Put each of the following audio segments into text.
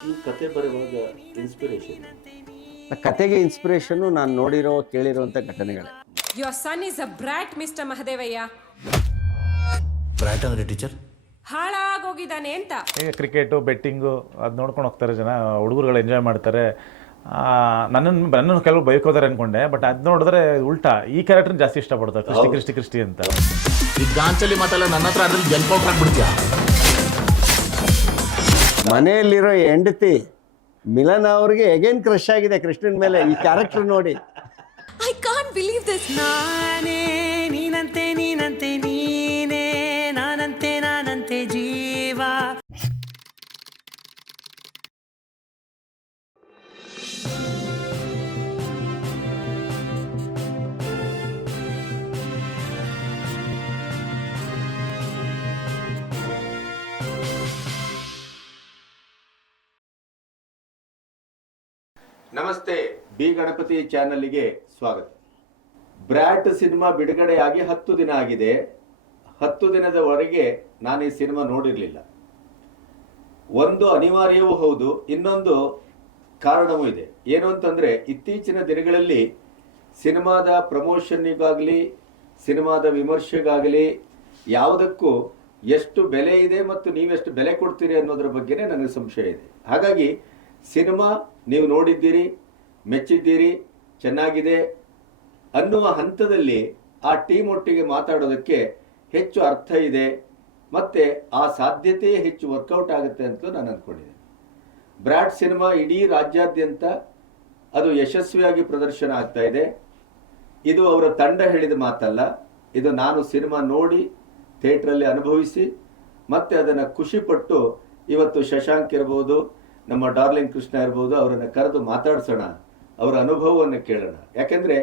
ಈ ಕತೆ ಬರೆಯುವಾಗ ಇನ್ಸ್ಪಿರೇಷನ್ ಕತೆಗೆ ಇನ್ಸ್ಪಿರೇಷನ್ನು ನಾನು ನೋಡಿರೋ ಕೇಳಿರೋಂಥ ಘಟನೆಗಳೇ. Your son is a brat mister Mahadevaiah brat ಅಂದ್ರೆ ಟೀಚರ್ ಹಾಳಾಗೋಗಿದ್ದಾನೆ ಅಂತ. ಈಗ ಕ್ರಿಕೆಟು ಬೆಟ್ಟಿಂಗು ಅದು ನೋಡ್ಕೊಂಡು ಹೋಗ್ತಾರೆ ಜನ ಹುಡುಗರುಗಳು ಎಂಜಾಯ್ ಮಾಡ್ತಾರೆ. ನನ್ನನ್ನು ನನ್ನನ್ನು ಕೆಲವು ಬೈಕೋತಾರೆ ಅನ್ಕೊಂಡೆ ಬಟ್ ಅದು ನೋಡಿದ್ರೆ ಉಲ್ಟಾ ಈ ಕ್ಯಾರೆಕ್ಟರ್ ಜಾಸ್ತಿ ಇಷ್ಟಪಡ್ತಾರೆ ಕೃಷ್ಣ ಕೃಷ್ಣ ಕ್ರಿಸ್ಟಿ ಅಂತ. ಈ ಗಾಂಚಲಿ ಮಾತಲ್ಲ ನನ್ನ ಹತ್ರ ಅದ್ರಲ್ಲಿ ಎಲ್ ಪೌಟ್ ಹಾಕ್ಬಿಡ್ತೀಯಾ ಮನೆಯಲ್ಲಿರೋ ಹೆಂಡತಿ ಮಿಲನ್ ಅವ್ರಿಗೆ ಎಗೇನ್ ಕ್ರಶ್ ಆಗಿದೆ ಕೃಷ್ಣನ್ ಮೇಲೆ ಈ ಕ್ಯಾರೆಕ್ಟರ್ ನೋಡಿ. ಐ ಕಾಂಟ್ ಬಿಲೀವ್ ದಿಸ್ ನಾನೇ ನಮಸ್ತೆ, ಬಿ ಗಣಪತಿ ಚಾನಲ್ಗೆ ಸ್ವಾಗತ. ಬ್ರ್ಯಾಟ್ ಸಿನಿಮಾ ಬಿಡುಗಡೆಯಾಗಿ ಹತ್ತು ದಿನ ಆಗಿದೆ. ಹತ್ತು ದಿನದವರೆಗೆ ನಾನು ಈ ಸಿನಿಮಾ ನೋಡಿರಲಿಲ್ಲ. ಒಂದು ಅನಿವಾರ್ಯವೂ ಹೌದು, ಇನ್ನೊಂದು ಕಾರಣವೂ ಇದೆ. ಏನು ಅಂತಂದ್ರೆ, ಇತ್ತೀಚಿನ ದಿನಗಳಲ್ಲಿ ಸಿನಿಮಾದ ಪ್ರಮೋಷನ್ನಿಗಾಗಲಿ, ಸಿನಿಮಾದ ವಿಮರ್ಶೆಗಾಗಲಿ ಯಾವುದಕ್ಕೂ ಎಷ್ಟು ಬೆಲೆ ಇದೆ ಮತ್ತು ನೀವೆಷ್ಟು ಬೆಲೆ ಕೊಡ್ತೀರಿ ಅನ್ನೋದ್ರ ಬಗ್ಗೆನೇ ನನಗೆ ಸಂಶಯ ಇದೆ. ಹಾಗಾಗಿ ಸಿನಿಮಾ ನೀವು ನೋಡಿದ್ದೀರಿ, ಮೆಚ್ಚಿದ್ದೀರಿ, ಚೆನ್ನಾಗಿದೆ ಅನ್ನುವ ಹಂತದಲ್ಲಿ ಆ ಟೀಮ್ ಒಟ್ಟಿಗೆ ಮಾತಾಡೋದಕ್ಕೆ ಹೆಚ್ಚು ಅರ್ಥ ಇದೆ, ಮತ್ತು ಆ ಸಾಧ್ಯತೆ ಹೆಚ್ಚು ವರ್ಕೌಟ್ ಆಗುತ್ತೆ ಅಂತ ನಾನು ಅಂದ್ಕೊಂಡಿದ್ದೇನೆ ಬ್ರಾಡ್ ಸಿನಿಮಾ ಇಡೀ ರಾಜ್ಯಾದ್ಯಂತ ಅದು ಯಶಸ್ವಿಯಾಗಿ ಪ್ರದರ್ಶನ ಆಗ್ತಾ ಇದೆ. ಇದು ಅವರ ತಂಡ ಹೇಳಿದ ಮಾತಲ್ಲ, ಇದು ನಾನು ಸಿನಿಮಾ ನೋಡಿ, ಥಿಯೇಟ್ರಲ್ಲಿ ಅನುಭವಿಸಿ, ಮತ್ತು ಅದನ್ನು ಖುಷಿಪಟ್ಟು ಇವತ್ತು ಶಶಾಂಕ್ ಇರ್ಬೋದು ನಮ್ಮ ಡಾರ್ಲಿಂಗ್ ಕೃಷ್ಣ ಇರ್ಬೋದು, ಅವರನ್ನು ಕರೆದು ಮಾತಾಡಿಸೋಣ, ಅವರ ಅನುಭವವನ್ನು ಕೇಳೋಣ. ಯಾಕೆಂದರೆ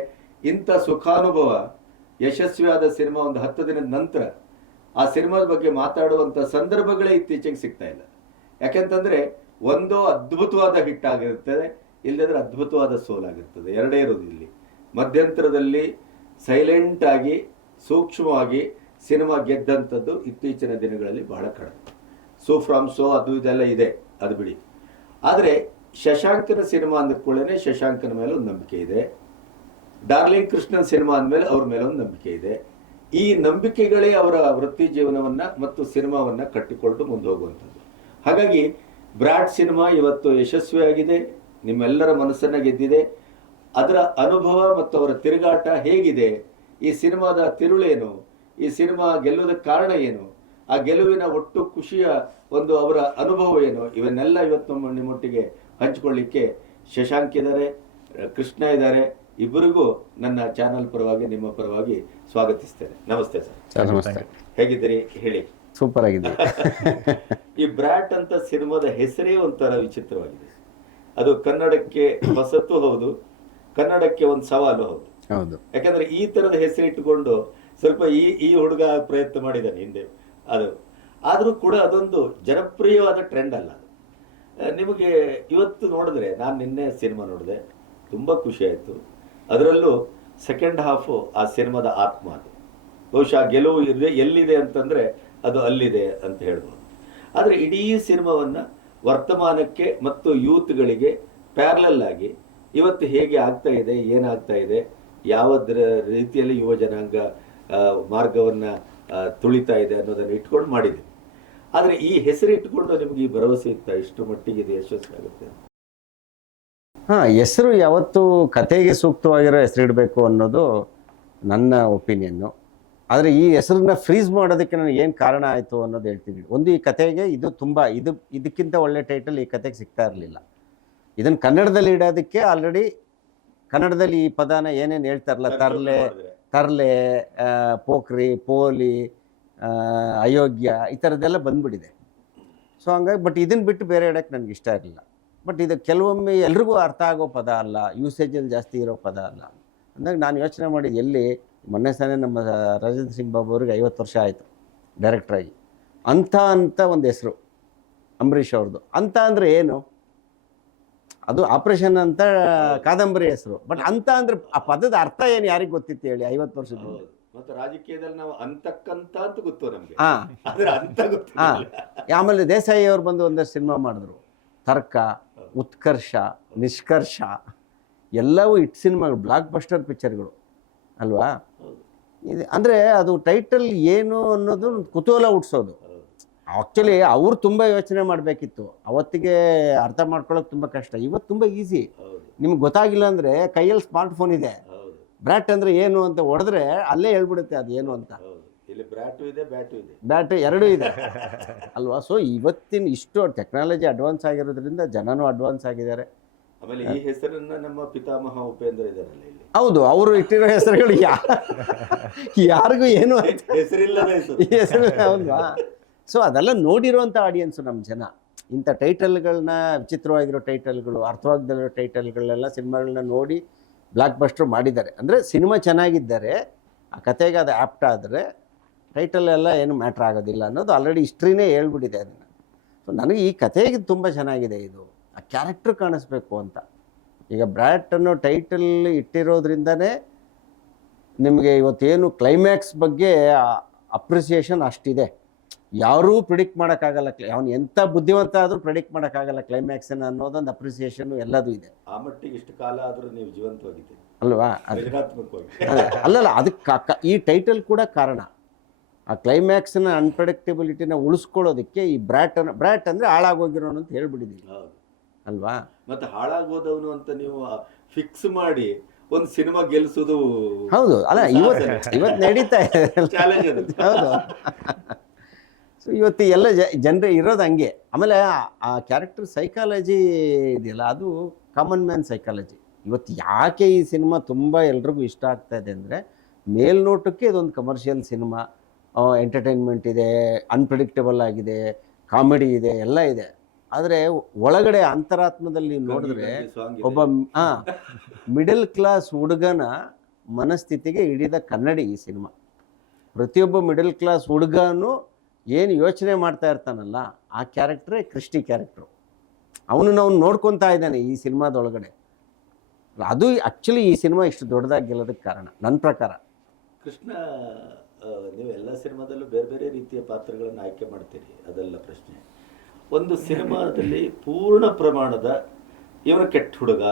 ಇಂಥ ಸುಖಾನುಭವ, ಯಶಸ್ವಿಯಾದ ಸಿನಿಮಾ ಒಂದು ಹತ್ತು ದಿನದ ನಂತರ ಆ ಸಿನಿಮಾದ ಬಗ್ಗೆ ಮಾತಾಡುವಂಥ ಸಂದರ್ಭಗಳೇ ಇತ್ತೀಚೆಗೆ ಸಿಗ್ತಾ ಇಲ್ಲ. ಯಾಕೆಂತಂದರೆ ಒಂದೋ ಅದ್ಭುತವಾದ ಹಿಟ್ ಆಗಿರುತ್ತದೆ ಇಲ್ಲದ್ರೆ ಅದ್ಭುತವಾದ ಸೋಲಾಗಿರ್ತದೆ ಎರಡೇ ಇರೋದು ಇಲ್ಲಿ. ಮಧ್ಯಂತರದಲ್ಲಿ ಸೈಲೆಂಟ್ ಆಗಿ, ಸೂಕ್ಷ್ಮವಾಗಿ ಸಿನಿಮಾ ಗೆದ್ದಂಥದ್ದು ಇತ್ತೀಚಿನ ದಿನಗಳಲ್ಲಿ ಬಹಳ ಕಡಿಮೆ. ಸೋ ಫ್ರಾಮ್ ಸೋ ಅದು ಇದೆಲ್ಲ ಇದೆ ಅದು ಬಿಡಿ ಆದರೆ ಶಶಾಂಕನ ಸಿನಿಮಾ ಕೂಡಲೇ ಶಶಾಂಕನ ಮೇಲೆ ಒಂದು ನಂಬಿಕೆ ಇದೆ. ಡಾರ್ಲಿಂಗ್ ಕೃಷ್ಣನ್ ಸಿನಿಮಾ ಅಂದಮೇಲೆ ಅವ್ರ ಮೇಲೆ ಒಂದು ನಂಬಿಕೆ ಇದೆ. ಈ ನಂಬಿಕೆಗಳೇ ಅವರ ವೃತ್ತಿ ಜೀವನವನ್ನು ಮತ್ತು ಸಿನಿಮಾವನ್ನು ಕಟ್ಟಿಕೊಂಡು ಮುಂದೆ ಹೋಗುವಂಥದ್ದು ಹಾಗಾಗಿ ಬ್ರಾಡ್ ಸಿನಿಮಾ ಇವತ್ತು ಯಶಸ್ವಿಯಾಗಿದೆ, ನಿಮ್ಮೆಲ್ಲರ ಮನಸ್ಸನ್ನು ಗೆದ್ದಿದೆ. ಅದರ ಅನುಭವ ಮತ್ತು ಅವರ ತಿರುಗಾಟ ಹೇಗಿದೆ? ಈ ಸಿನಿಮಾದ ತಿರುಳೇನು? ಈ ಸಿನಿಮಾ ಗೆಲ್ಲುವುದಕ್ಕೆ ಕಾರಣ ಏನು? ಆ ಗೆಲುವಿನ ಒಟ್ಟು ಖುಷಿಯ ಒಂದು ಅವರ ಅನುಭವ ಏನು? ಇವನ್ನೆಲ್ಲ ಇವತ್ತು ನಮ್ಮ ನಿಮ್ಮೊಟ್ಟಿಗೆ ಹಂಚಿಕೊಳ್ಳಿಕ್ಕೆ ಶಶಾಂಕ್ ಇದ್ದಾರೆ ಕೃಷ್ಣ ಇದ್ದಾರೆ. ಇಬ್ಬರಿಗೂ ನನ್ನ ಚಾನಲ್ ಪರವಾಗಿ ನಿಮ್ಮ ಪರವಾಗಿ ಸ್ವಾಗತಿಸ್ತೇನೆ. ನಮಸ್ತೆ ಸರ್. ನಮಸ್ತೆ. ಹೇಗಿದ್ದೀರಿ? ಹೇಳಿ. ಸೂಪರ್ ಆಗಿದೆ. ಈ ಬ್ರಾಟ್ ಅಂತ ಸಿನಿಮಾದ ಹೆಸರೇ ಒಂಥರ ವಿಚಿತ್ರವಾಗಿದೆ. ಅದು ಕನ್ನಡಕ್ಕೆ ಹೊಸತು ಹೌದು ಕನ್ನಡಕ್ಕೆ ಒಂದು ಸವಾಲು ಹೌದು. ಹೌದು. ಯಾಕಂದ್ರೆ ಈ ತರದ ಹೆಸರಿಟ್ಟುಕೊಂಡು ಸ್ವಲ್ಪ ಈ ಈ ಹುಡುಗ ಪ್ರಯತ್ನ ಮಾಡಿದ್ದಾನೆ ಹಿಂದೆ. ಅದು. ಆದರೂ ಕೂಡ ಅದೊಂದು ಜನಪ್ರಿಯವಾದ ಟ್ರೆಂಡ್ ಅಲ್ಲ ಅದು. ನಿಮಗೆ ಇವತ್ತು ನೋಡಿದ್ರೆ, ನಾನು ನಿನ್ನೆ ಸಿನಿಮಾ ನೋಡಿದೆ. ತುಂಬ ಖುಷಿ ಆಯಿತು. ಅದರಲ್ಲೂ ಸೆಕೆಂಡ್ ಹಾಫು ಆ ಸಿನಿಮಾದ ಆತ್ಮ ಅದು. ಬಹುಶಃ ಗೆಲುವು ಇದೆ ಎಲ್ಲಿದೆ ಅಂತಂದರೆ ಅದು ಅಲ್ಲಿದೆ ಅಂತ ಹೇಳ್ಬೋದು. ಆದರೆ ಇಡೀ ಸಿನಿಮಾವನ್ನು ವರ್ತಮಾನಕ್ಕೆ ಮತ್ತು ಯೂತ್ಗಳಿಗೆ ಪ್ಯಾರಲಲ್ ಆಗಿ ಇವತ್ತು ಹೇಗೆ ಆಗ್ತಾ ಇದೆ, ಏನಾಗ್ತಾ ಇದೆ, ಯಾವ ರೀತಿಯಲ್ಲಿ ಯುವ ಜನಾಂಗ ಮಾರ್ಗವನ್ನು ತುಳಿತಾ ಇದೆ ಅನ್ನೋದನ್ನು ಇಟ್ಕೊಂಡು ಮಾಡಿದೆ. ಆದರೆ ಈ ಹೆಸರು ಇಟ್ಕೊಂಡು ನಿಮಗೆ ಈ ಭರವಸೆ ಇತ್ತ? ಇಷ್ಟು ಮಟ್ಟಿಗೆ ಇದು ಯಶಸ್ವಿ ಆಗುತ್ತೆ ಹಾ ಹೆಸರು ಯಾವತ್ತೂ ಕತೆಗೆ ಸೂಕ್ತವಾಗಿರೋ ಹೆಸರು ಇಡಬೇಕು ಅನ್ನೋದು ನನ್ನ ಒಪಿನಿಯನ್ನು ಆದರೆ ಈ ಹೆಸರನ್ನ ಫ್ರೀಸ್ ಮಾಡೋದಕ್ಕೆ ನನಗೆ ಏನು ಕಾರಣ ಆಯಿತು ಅನ್ನೋದು ಹೇಳ್ತೀನಿ. ಒಂದು ಈ ಕಥೆಗೆ ಇದು ತುಂಬ ಇದು ಇದಕ್ಕಿಂತ ಒಳ್ಳೆ ಟೈಟಲ್ ಈ ಕಥೆಗೆ ಸಿಗ್ತಾ ಇರಲಿಲ್ಲ. ಇದನ್ನು ಕನ್ನಡದಲ್ಲಿ ಇಡೋದಕ್ಕೆ ಆಲ್ರೆಡಿ ಕನ್ನಡದಲ್ಲಿ ಈ ಪದನ ಏನೇನು ಹೇಳ್ತಾರಲ್ಲ ತರ್ಲೆ ತರ್ಲೆ ಪೋಖ್ರಿ, ಪೋಲಿ ಅಯೋಗ್ಯ ಈ ಥರದ್ದೆಲ್ಲ ಬಂದ್ಬಿಟ್ಟಿದೆ. ಸೊ ಹಂಗಾಗಿ ಬಟ್ ಇದನ್ನು ಬಿಟ್ಟು ಬೇರೆ ಇಡೋಕ್ಕೆ ನನಗೆ ಇಷ್ಟ ಇರಲಿಲ್ಲ. ಬಟ್ ಇದು ಕೆಲವೊಮ್ಮೆ ಎಲ್ರಿಗೂ ಅರ್ಥ ಆಗೋ ಪದ ಅಲ್ಲ ಯೂಸೇಜಲ್ಲಿ ಜಾಸ್ತಿ ಇರೋ ಪದ ಅಲ್ಲ. ಅಂದಾಗ ನಾನು ಯೋಚನೆ ಮಾಡಿ ಎಲ್ಲಿ ಮೊನ್ನೆ ಸಾನೆ ನಮ್ಮ ರಾಜೇಂದ್ರ ಸಿಂಗ್ ಬಾಬು ಅವ್ರಿಗೆ ಐವತ್ತು ವರ್ಷ ಆಯಿತು ಡೈರೆಕ್ಟ್ರಾಗಿ ಅಂಥ ಅಂತ ಒಂದು ಹೆಸರು, ಅಂಬರೀಷ್ ಅವ್ರದ್ದು ಅಂತ ಅಂದರೆ ಏನು? ಅದು ಆಪರೇಷನ್ ಅಂತ ಕಾದಂಬರಿ ಹೆಸರು. ಬಟ್ ಅಂತ ಅಂದ್ರೆ ಆ ಪದದ ಅರ್ಥ ಏನು ಯಾರಿಗೆ ಗೊತ್ತಿತ್ತು ಹೇಳಿ ಐವತ್ತು ವರ್ಷದ ಮತ್ತು ರಾಜಕೀಯದಲ್ಲಿ ನಾವು ಅಂತಕ್ಕಂತ ಅಂತ ಗೊತ್ತು ನಮಗೆ. ಅಂತ ಹಾ. ಗೊತ್ತಿಲ್ಲ ಆಮೇಲೆ ದೇಸಾಯಿ ಅವ್ರು ಬಂದು ಒಂದಷ್ಟು ಸಿನಿಮಾ ಮಾಡಿದ್ರು. ತರ್ಕ ಉತ್ಕರ್ಷ ನಿಷ್ಕರ್ಷ ಎಲ್ಲವೂ ಇಟ್ ಸಿನಿಮಾಗಳು ಬ್ಲಾಕ್ ಬಸ್ಟರ್ ಪಿಕ್ಚರ್ಗಳು ಅಲ್ವಾ ಇದು ಅಂದರೆ ಅದು ಟೈಟಲ್ ಏನು ಅನ್ನೋದು ಕುತೂಹಲ ಹುಟ್ಸೋದು. ಆ್ಯಕ್ಚುಲಿ ಅವ್ರು ತುಂಬ ಯೋಚನೆ ಮಾಡಬೇಕಿತ್ತು. ಅವತ್ತಿಗೆ ಅರ್ಥ ಮಾಡ್ಕೊಳ್ಳೋಕೆ ತುಂಬ ಕಷ್ಟ. ಇವತ್ತು ತುಂಬ ಈಸಿ ನಿಮ್ಗೆ ಗೊತ್ತಾಗಿಲ್ಲ ಅಂದರೆ ಕೈಯಲ್ಲಿ ಸ್ಮಾರ್ಟ್ ಫೋನ್ ಇದೆ ಬ್ರ್ಯಾಟ್ ಅಂದರೆ ಏನು ಅಂತ ಹೊಡೆದ್ರೆ ಅಲ್ಲೇ ಹೇಳ್ಬಿಡುತ್ತೆ ಅದು ಏನು ಅಂತ. ಇಲ್ಲಿ ಬ್ರಾಟು ಇದೆ ಬ್ಯಾಟು ಇದೆ. ಬ್ಯಾಟ್ ಎರಡೂ ಇದೆ. ಅಲ್ವಾ? ಸೊ ಇವತ್ತಿನ ಇಷ್ಟು ಟೆಕ್ನಾಲಜಿ ಅಡ್ವಾನ್ಸ್ ಆಗಿರೋದ್ರಿಂದ ಜನನೂ ಅಡ್ವಾನ್ಸ್ ಆಗಿದ್ದಾರೆ. ಆಮೇಲೆ ಈ ಹೆಸರನ್ನ ನಮ್ಮ ಪಿತಾಮಹ ಉಪೇಂದ್ರ ಇದಾರಲ್ಲ ಇಲ್ಲಿ. ಹೌದು ಅವರು ಇಟ್ಟಿರೋ ಹೆಸರುಗಳು ಯಾ ಯಾರಿಗೂ ಏನು ಹೆಸರಿಲ್ಲ ಹೆಸರಿಲ್ಲದ ಹೆಸರು. ಹೆಸರು ಹೌದಾ? ಸೊ ಅದೆಲ್ಲ ನೋಡಿರುವಂಥ ಆಡಿಯನ್ಸು ನಮ್ಮ ಜನ. ಇಂಥ ಟೈಟಲ್ಗಳನ್ನ ವಿಚಿತ್ರವಾಗಿರೋ ಟೈಟಲ್ಗಳು ಅರ್ಥವಾಗದಿರೋ ಟೈಟಲ್ಗಳೆಲ್ಲ ಸಿನಿಮಾಗಳನ್ನ ನೋಡಿ ಬ್ಲಾಕ್ ಬಸ್ಟ್ರು ಮಾಡಿದ್ದಾರೆ. ಅಂದರೆ ಸಿನಿಮಾ ಚೆನ್ನಾಗಿದ್ದರೆ, ಆ ಕತೆಗೆ ಅದು ಆ್ಯಪ್ಟ್ ಆದರೆ ಟೈಟಲ್ ಎಲ್ಲ ಏನು ಮ್ಯಾಟ್ರ್ ಆಗೋದಿಲ್ಲ ಅನ್ನೋದು ಆಲ್ರೆಡಿ ಹಿಸ್ಟ್ರಿನೇ ಹೇಳ್ಬಿಟ್ಟಿದೆ ಅದನ್ನು. ಸೊ ನನಗೆ ಈ ಕತೆಗೆ ತುಂಬ ಚೆನ್ನಾಗಿದೆ ಇದು. ಆ ಕ್ಯಾರೆಕ್ಟ್ರ್ ಕಾಣಿಸ್ಬೇಕು ಅಂತ. ಈಗ ಬ್ರ್ಯಾಟ್ ಅನ್ನೋ ಟೈಟಲ್ ಇಟ್ಟಿರೋದ್ರಿಂದನೇ ನಿಮಗೆ ಇವತ್ತೇನು ಕ್ಲೈಮ್ಯಾಕ್ಸ್ ಬಗ್ಗೆ ಅಪ್ರಿಸಿಯೇಷನ್ ಅಷ್ಟಿದೆ. ಯಾರೂ ಪ್ರಿಡಿಕ್ಟ್ ಮಾಡೋಕ್ಕಾಗಲ್ಲ ಅವನು ಎಂಥ ಬುದ್ಧಿವಂತ ಆದರೂ ಪ್ರಿಡಿಕ್ಟ್ ಮಾಡೋಕ್ಕಾಗಲ್ಲ ಕ್ಲೈಮ್ಯಾಕ್ಸ್ ಅನ್ನೋದೊಂದು ಅಪ್ರಿಸಿಯೇಷನ್ ಎಲ್ಲದೂ ಇದೆ. ಆ ಮಟ್ಟಿಗೆ ಇಷ್ಟು ಕಾಲ ಆದರೂ ನೀವು ಜೀವಂತವಾಗಿದ್ದೀರಿ. ಅಲ್ವಾ? ಅಲ್ಲಲ್ಲ ಅದಕ್ಕೆ ಈ ಟೈಟಲ್ ಕೂಡ ಕಾರಣ. ಆ ಕ್ಲೈಮ್ಯಾಕ್ಸ್ನ ಅನ್ಪ್ರೆಡಿಕ್ಟಬಿಲಿಟಿನ ಉಳಿಸ್ಕೊಳ್ಳೋದಕ್ಕೆ ಈ ಬ್ರ್ಯಾಟ್ ಅನ್ನ ಬ್ರ್ಯಾಟ್ ಅಂದರೆ ಹಾಳಾಗೋಗಿರೋನು ಅಂತ ಹೇಳ್ಬಿಟ್ಟಿದ್ದೀವಿ ಹೌದು. ಅಲ್ವಾ? ಮತ್ತೆ ಹಾಳಾಗೋದವನು ಅಂತ ನೀವು ಫಿಕ್ಸ್ ಮಾಡಿ ಒಂದು ಸಿನಿಮಾ ಗೆಲ್ಲಿಸೋದು ಹೌದು. ಅಲ್ಲ ಇವತ್ತು ಇವತ್ತು ನಡೀತಾ ಇದೆ. ಹೌದು. ಸೊ ಇವತ್ತು ಎಲ್ಲ ಜ ಜನರೇ ಇರೋದು ಹಂಗೆ. ಆಮೇಲೆ ಆ- ಆ ಕ್ಯಾರೆಕ್ಟರ್ ಸೈಕಾಲಜಿ ಇದೆಯಲ್ಲ ಅದು ಕಾಮನ್ ಮ್ಯಾನ್ ಸೈಕಾಲಜಿ ಇವತ್ತು ಯಾಕೆ ಈ ಸಿನಿಮಾ ತುಂಬ ಎಲ್ರಿಗೂ ಇಷ್ಟ ಆಗ್ತಾ ಇದೆ ಅಂದರೆ ಮೇಲ್ನೋಟಕ್ಕೆ ಇದೊಂದು ಕಮರ್ಷಿಯಲ್ ಸಿನಿಮಾ. ಎಂಟರ್ಟೈನ್ಮೆಂಟ್ ಇದೆ ಅನ್ಪ್ರಿಡಿಕ್ಟಬಲ್ ಆಗಿದೆ ಕಾಮಿಡಿ ಇದೆ ಎಲ್ಲ ಇದೆ. ಆದರೆ ಒಳಗಡೆ ಅಂತರಾತ್ಮದಲ್ಲಿ ನೀವು ನೋಡಿದ್ರೆ ಒಬ್ಬ ಹಾಂ ಮಿಡಲ್ ಕ್ಲಾಸ್ ಹುಡುಗನ ಮನಸ್ಥಿತಿಗೆ ಹಿಡಿದ ಕನ್ನಡಿ ಈ ಸಿನಿಮಾ. ಪ್ರತಿಯೊಬ್ಬ ಮಿಡಲ್ ಕ್ಲಾಸ್ ಹುಡುಗನು ಏನು ಯೋಚನೆ ಮಾಡ್ತಾ ಇರ್ತಾನಲ್ಲ, ಆ ಕ್ಯಾರೆಕ್ಟ್ರೇ ಕ್ರಿಸ್ಟಿ ಕ್ಯಾರೆಕ್ಟ್ರು. ಅವನು ನಾವು ನೋಡ್ಕೊತಾ ಇದ್ದಾನೆ ಈ ಸಿನಿಮಾದೊಳಗಡೆ. ಅದು ಆ್ಯಕ್ಚುಲಿ ಈ ಸಿನಿಮಾ ಇಷ್ಟು ದೊಡ್ಡದಾಗಿ ಗೆಲ್ಲೋದಕ್ಕೆ ಕಾರಣ, ನನ್ನ ಪ್ರಕಾರ. ಕೃಷ್ಣ ನೀವು ಎಲ್ಲ ಸಿನಿಮಾದಲ್ಲೂ ಬೇರೆ ಬೇರೆ ರೀತಿಯ ಪಾತ್ರಗಳನ್ನು ಆಯ್ಕೆ ಮಾಡ್ತೀರಿ, ಅದೆಲ್ಲ ಪ್ರಶ್ನೆ. ಒಂದು ಸಿನಿಮಾದಲ್ಲಿ ಪೂರ್ಣ ಪ್ರಮಾಣದ ಇವನು ಕೆಟ್ಟ ಹುಡುಗ,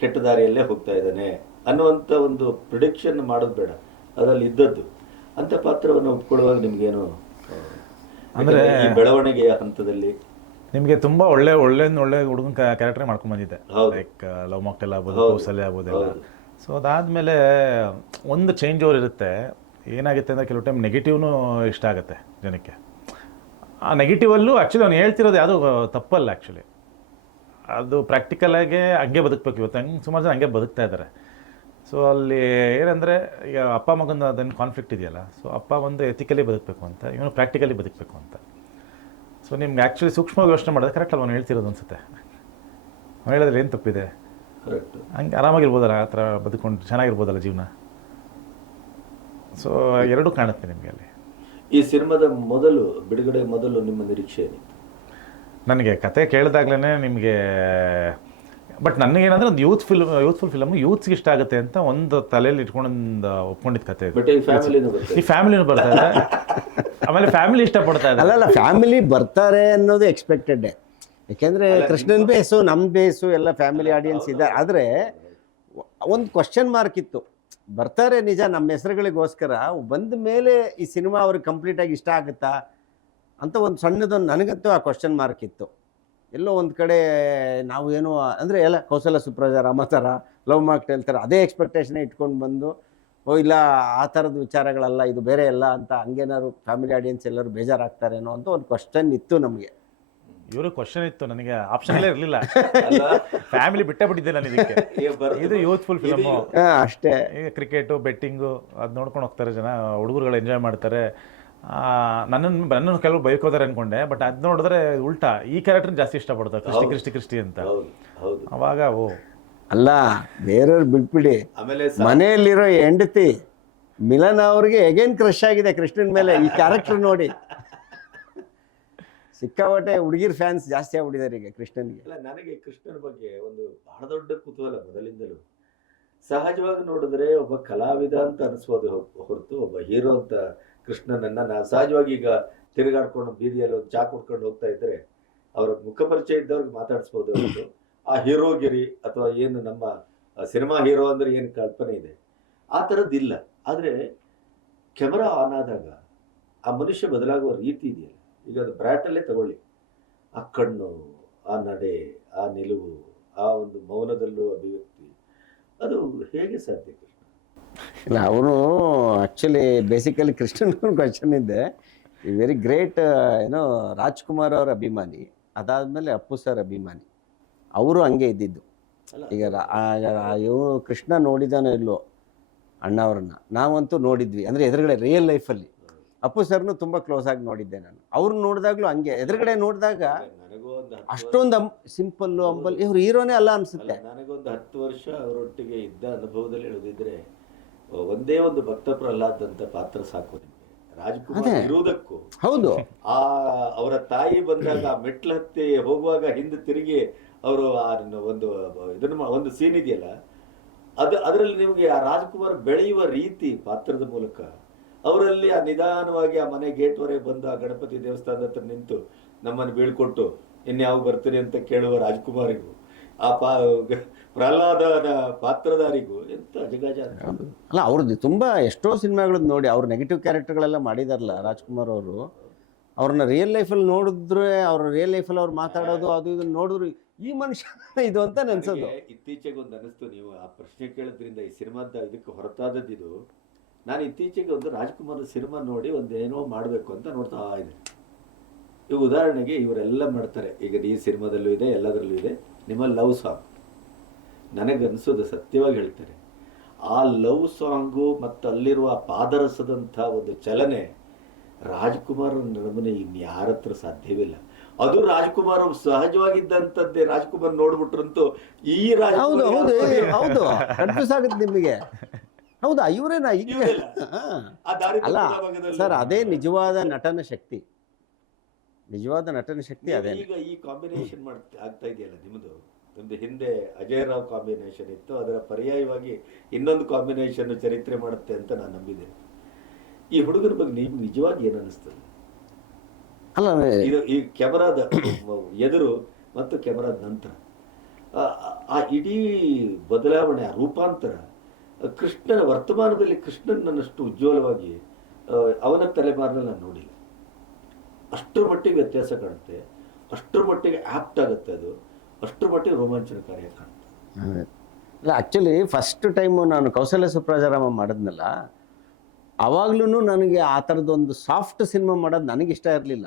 ಕೆಟ್ಟ ದಾರಿಯಲ್ಲೇ ಹೋಗ್ತಾ ಇದ್ದಾನೆ ಅನ್ನುವಂಥ ಒಂದು ಪ್ರಿಡಿಕ್ಷನ್ ಮಾಡೋದು ಬೇಡ, ಅದರಲ್ಲಿ ಇದ್ದದ್ದು. ಅಂಥ ಪಾತ್ರವನ್ನು ಒಪ್ಕೊಳ್ಳುವಾಗ ನಿಮಗೇನು ಅಂದ್ರೆ- ಬೆಳವಣಿಗೆ ಬೆಳವಣಿಗೆಯ ಹಂತದಲ್ಲಿ ನಿಮಗೆ ತುಂಬಾ ಒಳ್ಳೆ ಒಳ್ಳೆ ಒಳ್ಳೆ ಹುಡುಗನ ಕ್ಯಾರೆಕ್ಟರ್ ಮಾಡ್ಕೊಂಡ್ ಬಂದಿದ್ದೆ. ಲೈಕ್ ಲವ್ ಮಾಕ್ಟೆಲ್ ಆಗ್ಬೋದು. ಕೌಸಲ್ಯ ಆಗ್ಬೋದೆಲ್ಲ ಎಲ್ಲ. ಸೊ ಅದಾದಮೇಲೆ ಒಂದು ಚೇಂಜ್ ಓವರ್ ಇರುತ್ತೆ. ಏನಾಗುತ್ತೆ ಅಂದರೆ ಕೆಲವು ಟೈಮ್ ನೆಗೆಟಿವ್ನು ಇಷ್ಟ ಆಗುತ್ತೆ ಜನಕ್ಕೆ. ಆ ನೆಗೆಟಿವಲ್ಲೂ ಆ್ಯಕ್ಚುಲಿ ಅವ್ನು ಹೇಳ್ತಿರೋದು ಯಾವುದೂ ತಪ್ಪಲ್ಲ ಆ್ಯಕ್ಚುಲಿ ಅದು ಪ್ರಾಕ್ಟಿಕಲಾಗೆ ಹಂಗೆ ಬದುಕಬೇಕು. ಇವತ್ತು ಹಂಗೆ ಸುಮಾರು ಜನ ಹಂಗೆ ಬದುಕ್ತಾ ಇದ್ದಾರೆ ಸೊ ಅಲ್ಲಿ ಏನಂದರೆ ಈಗ ಅಪ್ಪ ಮಗನ ಅದನ್ನು ಕಾನ್ಫ್ಲಿಕ್ಟ್ ಇದೆಯಲ್ಲ ಸೊ ಅಪ್ಪ ಒಂದು ಎಥಿಕಲಿ ಬದುಕಬೇಕು ಅಂತ ಇವನು ಪ್ರಾಕ್ಟಿಕಲಿ ಬದುಕಬೇಕು ಅಂತ. ಸೊ ನಿಮ್ಗೆ ಆ್ಯಕ್ಚುಲಿ ಸೂಕ್ಷ್ಮ ಯೋಚನೆ ಮಾಡಿದ್ರೆ ಕರೆಕ್ಟ್ ಅವ್ನು ಹೇಳ್ತಿರೋದು ಅನ್ಸುತ್ತೆ. ಅವ್ನು ಹೇಳಿದ್ರೆ ಏನು ತಪ್ಪಿದೆ? ಕರೆಕ್ಟ್ ಹಂಗೆ ಆರಾಮಾಗಿರ್ಬೋದಲ್ಲ ಆ ಥರ ಬದುಕೊಂಡು ಚೆನ್ನಾಗಿರ್ಬೋದಲ್ಲ ಜೀವನ? ಸೊ ಎರಡೂ ಕಾಣುತ್ತೆ ನಿಮಗೆ ಅಲ್ಲಿ. ಈ ಸಿನಿಮಾದ ಮೊದಲು ಬಿಡುಗಡೆ ಮೊದಲು ನಿಮ್ಮ ನಿರೀಕ್ಷೆ ಏನಿತ್ತು? ನನಗೆ ಕತೆ ಕೇಳಿದಾಗ್ಲೇ ನಿಮಗೆ ಬಟ್ ನನಗೇನಂದ್ರೆ ಒಂದು ಯೂತ್ ಫಿಲ್ಮ್ ಯೂತ್ಫುಲ್ ಫಿಲಮ್ ಯೂತ್ಸ್ಗೆ ಇಷ್ಟ ಆಗುತ್ತೆ ಅಂತ ಒಂದು ತಲೆಯಲ್ಲಿ ಇಟ್ಕೊಂಡು ಒಂದು ಒಪ್ಕೊಂಡಿದ್ದ ಕತೆ ಇದು. ಬಟ್ ಈ ಫ್ಯಾಮಿಲಿನೂ ಬರ್ತದೆ ಈ ಫ್ಯಾಮಿಲಿನೂ ಬರ್ತಾ ಇದೆ. ಆಮೇಲೆ ಫ್ಯಾಮಿಲಿ ಇಷ್ಟಪಡ್ತಾ ಇದೆ. ಅಲ್ಲಲ್ಲ ಫ್ಯಾಮಿಲಿ ಬರ್ತಾರೆ ಅನ್ನೋದು ಎಕ್ಸ್ಪೆಕ್ಟೆಡ್ ಯಾಕೆಂದ್ರೆ ಕೃಷ್ಣನ್ ಬೇಸು ನಮ್ಮ ಬೇಸು ಎಲ್ಲ ಫ್ಯಾಮಿಲಿ ಆಡಿಯನ್ಸ್ ಇದ್ದಾರೆ ಆದರೆ ಒಂದು ಕ್ವಶನ್ ಮಾರ್ಕ್ ಇತ್ತು. ಬರ್ತಾರೆ ನಿಜ ನಮ್ಮ ಹೆಸರುಗಳಿಗೋಸ್ಕರ ಬಂದ ಮೇಲೆ ಈ ಸಿನಿಮಾ ಅವ್ರಿಗೆ ಕಂಪ್ಲೀಟಾಗಿ ಇಷ್ಟ ಆಗುತ್ತಾ? ಅಂತ ಒಂದು ಸಣ್ಣದೊಂದು ನನಗಂತೂ ಆ ಕ್ವಶನ್ ಮಾರ್ಕ್ ಇತ್ತು. ಎಲ್ಲೋ ಒಂದು ಕಡೆ ನಾವು ಏನು ಅಂದರೆ ಎಲ್ಲ ಕೌಶಲ ಸುಪ್ರಜಾ ರಾಮ ಥರ ಲವ್ ಮಾರ್ಕ್ ಹೇಳ್ತಾರೆ ಅದೇ ಎಕ್ಸ್ಪೆಕ್ಟೇಷನೇ ಇಟ್ಕೊಂಡು ಬಂದು ಓ ಇಲ್ಲ ಆ ಥರದ ವಿಚಾರಗಳಲ್ಲ ಇದು ಬೇರೆ ಎಲ್ಲ ಅಂತ ಹಂಗೇನಾದ್ರು ಫ್ಯಾಮಿಲಿ ಆಡಿಯನ್ಸ್ ಎಲ್ಲರೂ ಬೇಜಾರಾಗ್ತಾರೇನೋ ಅಂತ ಒಂದು ಕ್ವಶನ್ ಇತ್ತು ನಮಗೆ. ಇವರು ಕ್ವಶನ್ ಇತ್ತು ನನಗೆ ಆಪ್ಷನ್ಲೇ ಇರಲಿಲ್ಲ. ಅಲ್ಲ. ಫ್ಯಾಮಿಲಿ ಬಿಟ್ಟೇ ಬಿಟ್ಟಿದ್ದೆ ನಾನು ಇದಕ್ಕೆ. ಇದು ಯೂತ್ಫುಲ್ ಫಿಲಮು ಅಷ್ಟೇ. ಈಗ ಕ್ರಿಕೆಟು ಬೆಟ್ಟಿಂಗು ಅದು ನೋಡ್ಕೊಂಡು ಹೋಗ್ತಾರೆ ಜನ ಹುಡುಗರುಗಳು ಎಂಜಾಯ್ ಮಾಡ್ತಾರೆ. ನನ್ನನ್ನು ನನ್ನನ್ನು ಕೆಲವರು ಬೈಕೋದಾರೆ ಅನ್ಕೊಂಡೆ ಬಟ್ ಅದು ನೋಡಿದ್ರೆ ಉಲ್ಟಾ ಈ ಕ್ಯಾರೆಕ್ಟರ್ ಜಾಸ್ತಿ ಇಷ್ಟಪಡ್ತಾರೆ ಕೃಷ್ಣ ಕೃಷ್ಣ ಕ್ರಿಸ್ಟಿ ಅಂತ. ಹೌದು ಹೌದು. ಅವಾಗ ಓ. ಅಲ್ಲ ಬೇರೆಯವ್ರು ಬಿಟ್ಬಿಡಿ. ಆಮೇಲೆ ಮನೆಯಲ್ಲಿರೋ ಹೆಂಡತಿ ಮಿಲನ್ ಅವ್ರಿಗೆ ಎಗೇನ್ ಕ್ರಶ್ ಆಗಿದೆ ಕೃಷ್ಣನ್ ಮೇಲೆ ಈ ಕ್ಯಾರೆಕ್ಟರ್ ನೋಡಿ. ಸಿಕ್ಕಾಪಟ್ಟೆ ಹುಡುಗಿರ್ ಫ್ಯಾನ್ಸ್ ಜಾಸ್ತಿ ಆಗ್ಬಿಟ್ಟಿದ್ದಾರೆ ಈಗ ಕೃಷ್ಣನ್ಗೆ. ಅಲ್ಲ ನನಗೆ ಕೃಷ್ಣನ ಬಗ್ಗೆ ಒಂದು ಬಹಳ ದೊಡ್ಡ ಕುತೂಹಲ ಮೊದಲಿಂದಲೂ. ಸಹಜವಾಗಿ ನೋಡಿದ್ರೆ ಒಬ್ಬ ಕಲಾವಿದ ಅಂತ ಅನಿಸೋದು ಹೊರತು ಒಬ್ಬ ಹೀರೋ ಅಂತ ಕೃಷ್ಣನನ್ನ ನಾ ಸಹಜವಾಗಿ ಈಗ ತಿರುಗಾಡ್ಕೊಂಡು ಬೀದಿಯಲ್ಲಿ ಒಂದು ಚಾಕ್ ಕುಡ್ಕೊಂಡು ಹೋಗ್ತಾ ಇದ್ದರೆ ಅವರ ಮುಖಪರಿಚಯ ಇದ್ದವ್ರಿಗೆ ಮಾತಾಡಿಸ್ಬೋದು ಅವರು ಆ ಹೀರೋಗಿರಿ ಅಥವಾ ಏನು ನಮ್ಮ ಸಿನಿಮಾ ಹೀರೋ ಅಂದರೆ ಏನು ಕಲ್ಪನೆ ಇದೆ. ಆ ಥರದ್ದಿಲ್ಲ ಆದರೆ ಕೆಮರಾ ಆನ್ ಆದಾಗ ಆ ಮನುಷ್ಯ ಬದಲಾಗುವ ರೀತಿ ಇದೆಯಲ್ಲ. ಈಗ ಅದು ಬ್ರ್ಯಾಟಲ್ಲೇ ತಗೊಳ್ಳಿ. ಆ ಕಣ್ಣು, ಆ ನಡೆ, ಆ ನಿಲುವು, ಆ ಒಂದು ಮೌನದಲ್ಲೂ ಅಭಿವ್ಯಕ್ತಿ, ಅದು ಹೇಗೆ ಸಾಧ್ಯ ಇಲ್ಲ ಅವರು ಆ್ಯಕ್ಚುಲಿ ಬೇಸಿಕಲಿ ಕೃಷ್ಣನ್ ಕ್ವಶನ್ ಇದ್ದೆ. ವೆರಿ ಗ್ರೇಟ್ ಏನೋ ರಾಜ್ಕುಮಾರ್ ಅವ್ರ ಅಭಿಮಾನಿ, ಅದಾದಮೇಲೆ ಅಪ್ಪು ಸರ್ ಅಭಿಮಾನಿ. ಅವರು ಹಂಗೆ ಇದ್ದಿದ್ದು. ಈಗ ಇವರು ಕೃಷ್ಣ ನೋಡಿದಾನೋ ಇಲ್ಲೋ ಅಣ್ಣವ್ರನ್ನ ನಾವಂತೂ ನೋಡಿದ್ವಿ. ಅಂದರೆ ಎದುರುಗಡೆ ರಿಯಲ್ ಲೈಫಲ್ಲಿ ಅಪ್ಪು ಸರ್ನು ತುಂಬ ಕ್ಲೋಸ್ ಆಗಿ ನೋಡಿದ್ದೆ ನಾನು. ಅವ್ರನ್ನ ನೋಡಿದಾಗ್ಲೂ ಹಂಗೆ. ಎದುರುಗಡೆ ನೋಡಿದಾಗ ಅಷ್ಟೊಂದು ಸಿಂಪಲ್ಲು ಅಂಬಲ್ ಇವ್ರು ಹೀರೋನೇ ಅಲ್ಲ ಅನಿಸುತ್ತೆ. ನನಗೊಂದು ಹತ್ತು ವರ್ಷ ಅವರೊಟ್ಟಿಗೆ ಇದ್ದ ಅನುಭವದಲ್ಲಿ ಹೇಳೋದಿದ್ರೆ ಒಂದೇ ಒಂದು ಭಕ್ತ ಪ್ರಹ್ಲಾದ್ ಅಂತ ಪಾತ್ರ ಸಾಕು ನಿಮಗೆ. ರಾಜ್ಕುಮಾರ್. ಇರುವುದಕ್ಕೂ ಹೌದು. ಆ ಅವರ ತಾಯಿ ಬಂದಾಗ ಆ ಮೆಟ್ಲು ಹತ್ತಿ ಹೋಗುವಾಗ ಹಿಂದೆ ತಿರುಗಿ ಅವರು ಆ ಒಂದು ಇದನ್ನ ಒಂದು ಸೀನ್ ಇದೆಯಲ್ಲ? ಅದು ಅದರಲ್ಲಿ ನಿಮಗೆ ಆ ರಾಜ್ಕುಮಾರ್ ಬೆಳೆಯುವ ರೀತಿ ಪಾತ್ರದ ಮೂಲಕ ಅವರಲ್ಲಿ ಆ ನಿಧಾನವಾಗಿ ಆ ಮನೆ ಗೇಟ್ ವರೆಗೆ ಬಂದು ಆ ಗಣಪತಿ ದೇವಸ್ಥಾನದ ಹತ್ರ ನಿಂತು ನಮ್ಮನ್ನು ಬೀಳ್ಕೊಟ್ಟು ಇನ್ಯಾವ ಬರ್ತೀರಿ ಅಂತ ಕೇಳುವ ರಾಜ್ಕುಮಾರಿಗೂ ಆ ಪಾ ಪ್ರಹ್ಲಾದನ ಪಾತ್ರಧಾರಿಗೂ ಎಂತ ಜಗಜಾತ ಅಲ್ಲ ಅವ್ರದ್ದು ತುಂಬ ಎಷ್ಟೋ ಸಿನಿಮಾಗಳದ್ದು ನೋಡಿ ಅವ್ರು ನೆಗೆಟಿವ್ ಕ್ಯಾರೆಕ್ಟರ್ಗಳೆಲ್ಲ ಮಾಡಿದಾರಲ್ಲ ರಾಜ್ಕುಮಾರ್ ಅವರು. ಅವ್ರನ್ನ ರಿಯಲ್ ಲೈಫಲ್ಲಿ ನೋಡಿದ್ರೆ ಅವ್ರ ರಿಯಲ್ ಲೈಫಲ್ಲಿ ಅವ್ರು ಮಾತಾಡೋದು ಅದು ಇದನ್ನು ನೋಡಿದ್ರು ಈ ಮನುಷ್ಯ ಇದು ಅಂತ ನೆನ್ಸೋದು ನನಗೆ ಇತ್ತೀಚೆಗೆ ಒಂದು ಅನಿಸ್ತು ನೀವು ಆ ಪ್ರಶ್ನೆ ಕೇಳೋದ್ರಿಂದ ಈ ಸಿನಿಮಾದ ಇದಕ್ಕೆ ಹೊರತಾದದ್ದಿದು ನಾನು ಇತ್ತೀಚೆಗೆ ಒಂದು ರಾಜ್ಕುಮಾರ್ ಸಿನಿಮಾ ನೋಡಿ ಒಂದೇನೋ ಏನೋ ಮಾಡಬೇಕು ಅಂತ ನೋಡ್ತಾ ಇದೆ ಈ ಉದಾಹರಣೆಗೆ ಇವರೆಲ್ಲ ಮಾಡ್ತಾರೆ. ಈಗ ಈ ಸಿನಿಮಾದಲ್ಲೂ ಇದೆ ಎಲ್ಲದರಲ್ಲೂ ಇದೆ. ನಿಮ್ಮ ಲವ್ ಸಾಂಗ್. ನನಗನ್ಸೋದು ಸತ್ಯವಾಗಿ ಹೇಳ್ತಾರೆ. ಆ ಲವ್ ಸಾಂಗು ಮತ್ತು ಅಲ್ಲಿರುವ ಪಾದರಸದಂಥ ಒಂದು ಚಲನೆ ರಾಜ್ಕುಮಾರ್ ನಮನೆ ಇನ್ಯಾರ ಹತ್ರ ಸಾಧ್ಯವಿಲ್ಲ. ಅದು ರಾಜ್ಕುಮಾರ್ ಅವ್ರು ಸಹಜವಾಗಿದ್ದಂಥದ್ದೇ. ರಾಜ್ಕುಮಾರ್ ನೋಡ್ಬಿಟ್ರಂತೂ ಈ ಹೌದು ರಾಜ್ಕುಮಾರ್ ಹೌದು? ಏ, ಹೌದು. ಕನ್ಫ್ಯೂಸ್ ಆಗುತ್ತೆ ನಿಮಗೆ. ಹೌದಾ? ಇವರೇನಾ ಅಲ್ಲ. ಸರ್ ಅದೇ ನಿಜವಾದ ನಟನ ಶಕ್ತಿ. ನಿಜವಾದ ನಟನ ಶಕ್ತಿ ಅದೇ ಈಗ ಈ ಕಾಂಬಿನೇಷನ್ ಮಾಡ್ತಾ ಆಗ್ತಾ ಇದೆಯಲ್ಲ ನಿಮ್ಮದು? ನಿಮ್ದು ಹಿಂದೆ ಅಜಯ್ ರಾವ್ ಕಾಂಬಿನೇಷನ್ ಇತ್ತು. ಅದರ ಪರ್ಯಾಯವಾಗಿ ಇನ್ನೊಂದು ಕಾಂಬಿನೇಷನ್ ಚರಿತ್ರೆ ಮಾಡುತ್ತೆ ಅಂತ ನಾನು ನಂಬಿದ್ದೇನೆ. ಈ ಹುಡುಗರ ಬಗ್ಗೆ ನೀವು ನಿಜವಾಗಿ ಏನು ಅನಿಸ್ತದೆ? ಅಲ್ಲ ಇದು ಈ ಕ್ಯಾಮರಾದ ಎದುರು ಮತ್ತು ಕ್ಯಾಮರಾದ ನಂತರ. ಆ- ಇಡೀ ಬದಲಾವಣೆ ಆ ರೂಪಾಂತರ ಕೃಷ್ಣನ ವರ್ತಮಾನದಲ್ಲಿ ಕೃಷ್ಣನ್ ನನ್ನಷ್ಟು ಉಜ್ವಲವಾಗಿ ಅವನ ತಲೆಮಾರಿನಲ್ಲಿ ನಾನು ನೋಡಿಲ್ಲ. ಅಷ್ಟರ ಮಟ್ಟಿಗೆ ವ್ಯತ್ಯಾಸ ಕಾಣುತ್ತೆ. ಅಷ್ಟರ ಮಟ್ಟಿಗೆ ಆಪ್ಟ್ ಆಗುತ್ತೆ ಅದು. ಅಷ್ಟರ ಮಟ್ಟಿಗೆ ರೋಮಾಂಚನಕಾರಿಯಾಗಿ ಕಾಣುತ್ತೆ ಅದೇ. ಇಲ್ಲ ಆ್ಯಕ್ಚುಲಿ ಫಸ್ಟ್ ಟೈಮು ನಾನು ಕೌಶಲ್ಯ ಸುಪ್ರಾಜಾರಾಮ ಮಾಡಿದ್ನಲ್ಲ ಅವಾಗ್ಲೂ ನನಗೆ ಆ ಥರದ್ದೊಂದು ಸಾಫ್ಟ್ ಸಿನಿಮಾ ಮಾಡೋದು ನನಗೆ ಇಷ್ಟ ಇರಲಿಲ್ಲ.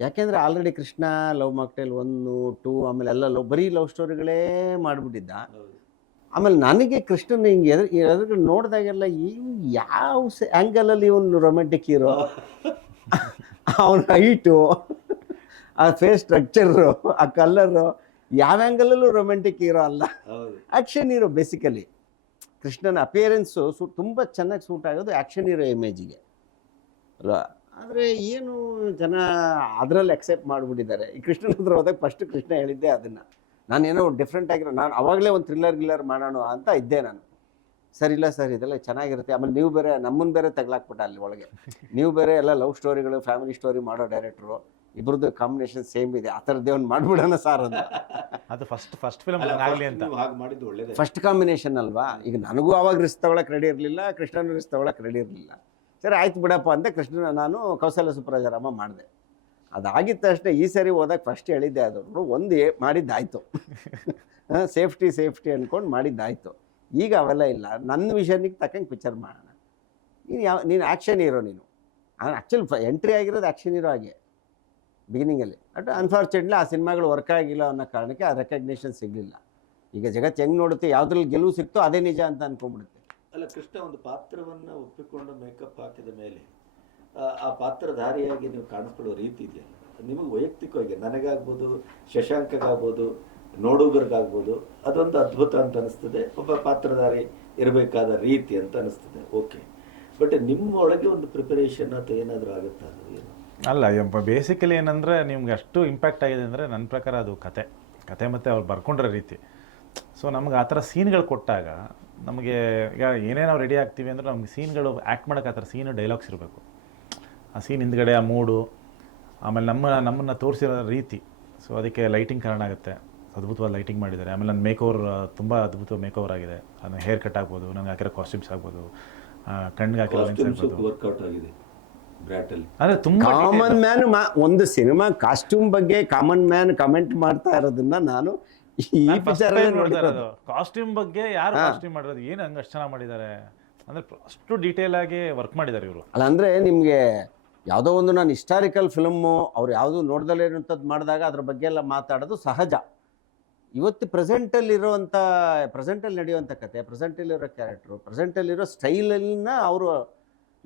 ಯಾಕೆಂದರೆ ಆಲ್ರೆಡಿ ಕೃಷ್ಣ ಲವ್ ಮಾಕ್ಟೇಲ್ ಒಂದು ಟೂ ಆಮೇಲೆ ಎಲ್ಲ ಲವ್ ಬರೀ ಲವ್ ಸ್ಟೋರಿಗಳೇ ಮಾಡಿಬಿಟ್ಟಿದ್ದ. ಆಮೇಲೆ ನನಗೆ ಕೃಷ್ಣನ ಹಿಂಗೆ ಎದುರು ಎದುರು ನೋಡಿದಾಗೆಲ್ಲ ಇವ್ ಯಾವ ಆ್ಯಂಗಲಲ್ಲಿ ಇವನು ರೊಮ್ಯಾಂಟಿಕ್ ಹೀರೋ ಅವನ ಹೈಟು ಆ ಫೇಸ್ ಸ್ಟ್ರಕ್ಚರು ಆ ಕಲ್ಲರು ಯಾವ ಆ್ಯಂಗಲಲ್ಲೂ ರೊಮ್ಯಾಂಟಿಕ್ ಹೀರೋ ಅಲ್ಲ. ಆ್ಯಕ್ಷನ್ ಹೀರೋ ಬೇಸಿಕಲಿ ಕೃಷ್ಣನ ಅಪಿಯರೆನ್ಸು ಸು ತುಂಬ ಚೆನ್ನಾಗಿ ಸೂಟ್ ಆಗೋದು ಆ್ಯಕ್ಷನ್ ಹೀರೋ ಇಮೇಜಿಗೆ ಅಲ್ವಾ? ಆದರೆ ಏನು ಜನ ಅದರಲ್ಲಿ ಅಕ್ಸೆಪ್ಟ್ ಮಾಡಿಬಿಟ್ಟಿದ್ದಾರೆ. ಈ ಕೃಷ್ಣನ ಹತ್ರ ಹೋದಾಗ ಫಸ್ಟ್ ಕೃಷ್ಣ ಹೇಳಿದ್ದೆ ಅದನ್ನು. ನಾನೇನೋ ಡಿಫ್ರೆಂಟ್ ಆಗಿರೋ ನಾನು ಅವಾಗಲೇ ಒಂದು ಥ್ರಿಲ್ಲರ್ ಗಿಲ್ಲರ್ ಮಾಡೋಣ ಅಂತ ಇದ್ದೆ ನಾನು. ಸರ್ ಇಲ್ಲ ಸರ್ ಇದೆಲ್ಲ ಚೆನ್ನಾಗಿರುತ್ತೆ. ಆಮೇಲೆ ನೀವು ಬೇರೆ ನಮ್ಮನ್ನು ಬೇರೆ ತಗ್ಲಾಕ್ಬಿಟ್ಟ ಅಲ್ಲಿ ಒಳಗೆ. ನೀವು ಬೇರೆ ಎಲ್ಲ ಲವ್ ಸ್ಟೋರಿಗಳು ಫ್ಯಾಮಿಲಿ ಸ್ಟೋರಿ ಮಾಡೋ ಡೈರೆಕ್ಟ್ರು ಇಬ್ಬರದ್ದು ಕಾಂಬಿನೇಷನ್ ಸೇಮ್ ಇದೆ. ಆ ಥರದ್ದೇ ಒಂದು ಮಾಡಿಬಿಡೋಣ ಸರ್ ಅಂತ ಅದು ಫಸ್ಟ್ ಫಸ್ಟ್ ಫಿಲಮ್ ಆಗಲಿ ಅಂತ. ಹಾಗೆ ಮಾಡಿದ್ದು ಒಳ್ಳೆಯದು ಫಸ್ಟ್ ಕಾಂಬಿನೇಷನ್ ಅಲ್ವಾ? ಈಗ ನನಗೂ ಅವಾಗ ರಿಸ್ಕ್ ತಗೊಳಕ್ ರೆಡಿ ಇರಲಿಲ್ಲ ಕೃಷ್ಣನ ರಿಸ್ಕ್ ತಗೊಳಕ್ ರೆಡಿ ಇರಲಿಲ್ಲ. ಸರಿ ಆಯ್ತು ಬಿಡಪ್ಪ ಅಂತ ಕೃಷ್ಣನ ನಾನು ಕೌಶಲ್ಯ ಸುಪ್ರಜಾರಾಮ ಮಾಡಿದೆ. ಅದಾಗಿದ್ದ ತಕ್ಷಣ ಈ ಸರಿ ಹೋದಾಗ ಫಸ್ಟ್ ಹೇಳಿದ್ದೆ ಅದು. ಒಂದು ಮಾಡಿದ್ದಾಯ್ತು. ಸೇಫ್ಟಿ ಸೇಫ್ಟಿ ಅಂದ್ಕೊಂಡು ಮಾಡಿದ್ದಾಯ್ತು. ಈಗ ಅವೆಲ್ಲ ಇಲ್ಲ. ನನ್ನ ವಿಷನಿಗೆ ತಕ್ಕಂಗೆ ಪಿಕ್ಚರ್ ಮಾಡೋಣ. ನೀನು ಯಾವ ನೀನು ಆ್ಯಕ್ಷನ್ ಇರೋ ನೀನು. ಆ್ಯಕ್ಚುಲಿ ಎಂಟ್ರಿ ಆಗಿರೋದು ಆ್ಯಕ್ಷನ್ ಇರೋ ಆಗಿ ಬಿಗಿನಿಂಗಲ್ಲಿ ಬಟ್ ಅನ್ಫಾರ್ಚುನೇಟ್ಲಿ ಆ ಸಿನಿಮಾಗಳು ವರ್ಕ್ ಆಗಿಲ್ಲ ಅನ್ನೋ ಕಾರಣಕ್ಕೆ ಆ ರೆಕಗ್ನೇಷನ್ ಸಿಗಲಿಲ್ಲ. ಈಗ ಜಗತ್ತು ಹೆಂಗೆ ನೋಡುತ್ತೆ, ಯಾವುದ್ರಲ್ಲಿ ಗೆಲುವು ಸಿಕ್ತೋ ಅದೇ ನಿಜ ಅಂತ ಅನ್ಕೊಂಡ್ಬಿಡುತ್ತೆ. ಅಲ್ಲ ಕೃಷ್ಣ, ಒಂದು ಪಾತ್ರವನ್ನು ಒಪ್ಪಿಕೊಂಡು ಮೇಕಪ್ ಹಾಕಿದ ಮೇಲೆ, ಆ- ಪಾತ್ರಧಾರಿಯಾಗಿ ನೀವು ಕಾಣಿಸ್ಕೊಳ್ಳೋ ರೀತಿ ಇದೆಯಲ್ಲ? ನಿಮಗೆ ವೈಯಕ್ತಿಕವಾಗಿ ನನಗಾಗ್ಬೋದು, ಶಶಾಂಕಗಾಗ್ಬೋದು, ನೋಡುಗರಿಗಾಗ್ಬೋದು, ಅದೊಂದು ಅದ್ಭುತ ಅಂತ ಅನಿಸ್ತದೆ. ಒಬ್ಬ ಪಾತ್ರಧಾರಿ ಇರಬೇಕಾದ ರೀತಿ ಅಂತ ಅನಿಸ್ತದೆ. ಓಕೆ ಬಟ್ ನಿಮ್ಮೊಳಗೆ ಒಂದು ಪ್ರಿಪರೇಷನ್ ಅಥವಾ ಏನಾದರೂ ಆಗುತ್ತಾ ಅದು? ಅಲ್ಲ ಬೇಸಿಕಲಿ ಏನಂದರೆ ನಿಮ್ಗೆ ಅಷ್ಟು ಇಂಪ್ಯಾಕ್ಟ್ ಆಗಿದೆ ಅಂದರೆ ನನ್ನ ಪ್ರಕಾರ ಅದು ಕತೆ. ಕತೆ ಮತ್ತು ಅವ್ರು ಬರ್ಕೊಂಡಿರೋ ರೀತಿ. ಸೊ ನಮ್ಗೆ ಆ ಥರ ಸೀನ್ಗಳು ಕೊಟ್ಟಾಗ ನಮಗೆ ಈಗ ಏನೇ ನಾವು ರೆಡಿ ಆಗ್ತೀವಿ ಅಂದರೆ ನಮ್ಗೆ ಸೀನ್ಗಳು ಆ್ಯಕ್ಟ್ ಮಾಡೋಕೆ ಆ ಥರ ಸೀನು ಡೈಲಾಗ್ಸ್ ಇರಬೇಕು. ಆ ಸೀನ್ ಹಿಂದ್ಗಡೆ ಆ ಮೂಡು ಆಮೇಲೆ ನಮ್ಮ ನಮ್ಮನ್ನು ತೋರಿಸಿರೋ ರೀತಿ. ಸೊ ಅದಕ್ಕೆ ಲೈಟಿಂಗ್ ಕಾರಣ ಆಗುತ್ತೆ. ಅದ್ಭುತವಾದ ಲೈಟಿಂಗ್ ಮಾಡಿದ್ದಾರೆ. ಆಮೇಲೆ ನನ್ನ ಮೇಕ್ ಓವರ್ ತುಂಬ ಅದ್ಭುತ ಮೇಕ್ ಓವರ್ ಆಗಿದೆ. ನನ್ನ ಹೇರ್ ಕಟ್ ಆಗ್ಬೋದು ನನಗೆ ಹಾಕಿರೋ ಕಾಸ್ಟ್ಯೂಮ್ಸ್ ಆಗ್ಬೋದು ಕಣ್ಣಿಗೆ ಹಾಕಿರೋ ವರ್ಕೌಟ್ ಆಗಿದೆ. ಅಂದರೆ ತುಂಬಾ ಕಾಮನ್ ಮ್ಯಾನ್ ಒಂದು ಸಿನಿಮಾ ಕಾಸ್ಟ್ಯೂಮ್ ಬಗ್ಗೆ ಕಾಮನ್ ಮ್ಯಾನ್ ಕಮೆಂಟ್ ಮಾಡ್ತಾ ಇರೋದನ್ನ ನಾನು ಈ ಪಿಕ್ಚರ್ ನೋಡ್ತಾ ಇರೋದು. ಕಾಸ್ಟ್ಯೂಮ್ ಬಗ್ಗೆ ಯಾರು ಕಾಸ್ಟ್ಯೂಮ್ ಮಾಡಿರೋದು? ಏನು ಹಂಗೆ ಅಷ್ಟು ಚೆನ್ನಾಗಿ ಮಾಡಿದ್ದಾರೆ? ಅಂದ್ರೆ ಅಷ್ಟು ಡೀಟೇಲ್ ಆಗಿ ವರ್ಕ್ ಮಾಡಿದ್ದಾರೆ ಇವರು. ಅಲ್ಲ ಅಂದ್ರೆ ನಿಮಗೆ ಯಾವುದೋ ಒಂದು ನಾನು ಹಿಸ್ಟಾರಿಕಲ್ ಫಿಲಮ್ಮು ಅವ್ರು ಯಾವುದು ನೋಡ್ದಲ್ಲೇ ಇರುವಂಥದ್ದು ಮಾಡಿದಾಗ ಅದ್ರ ಬಗ್ಗೆ ಎಲ್ಲ ಮಾತಾಡೋದು ಸಹಜ. ಇವತ್ತು ಪ್ರೆಸೆಂಟಲ್ಲಿ ಇರುವಂಥ ಪ್ರೆಸೆಂಟಲ್ಲಿ ನಡೆಯುವಂಥ ಕತೆ ಪ್ರೆಸೆಂಟಲ್ಲಿರೋ ಕ್ಯಾರೆಕ್ಟ್ರು ಪ್ರೆಸೆಂಟಲ್ಲಿರೋ ಸ್ಟೈಲನ್ನ ಅವರು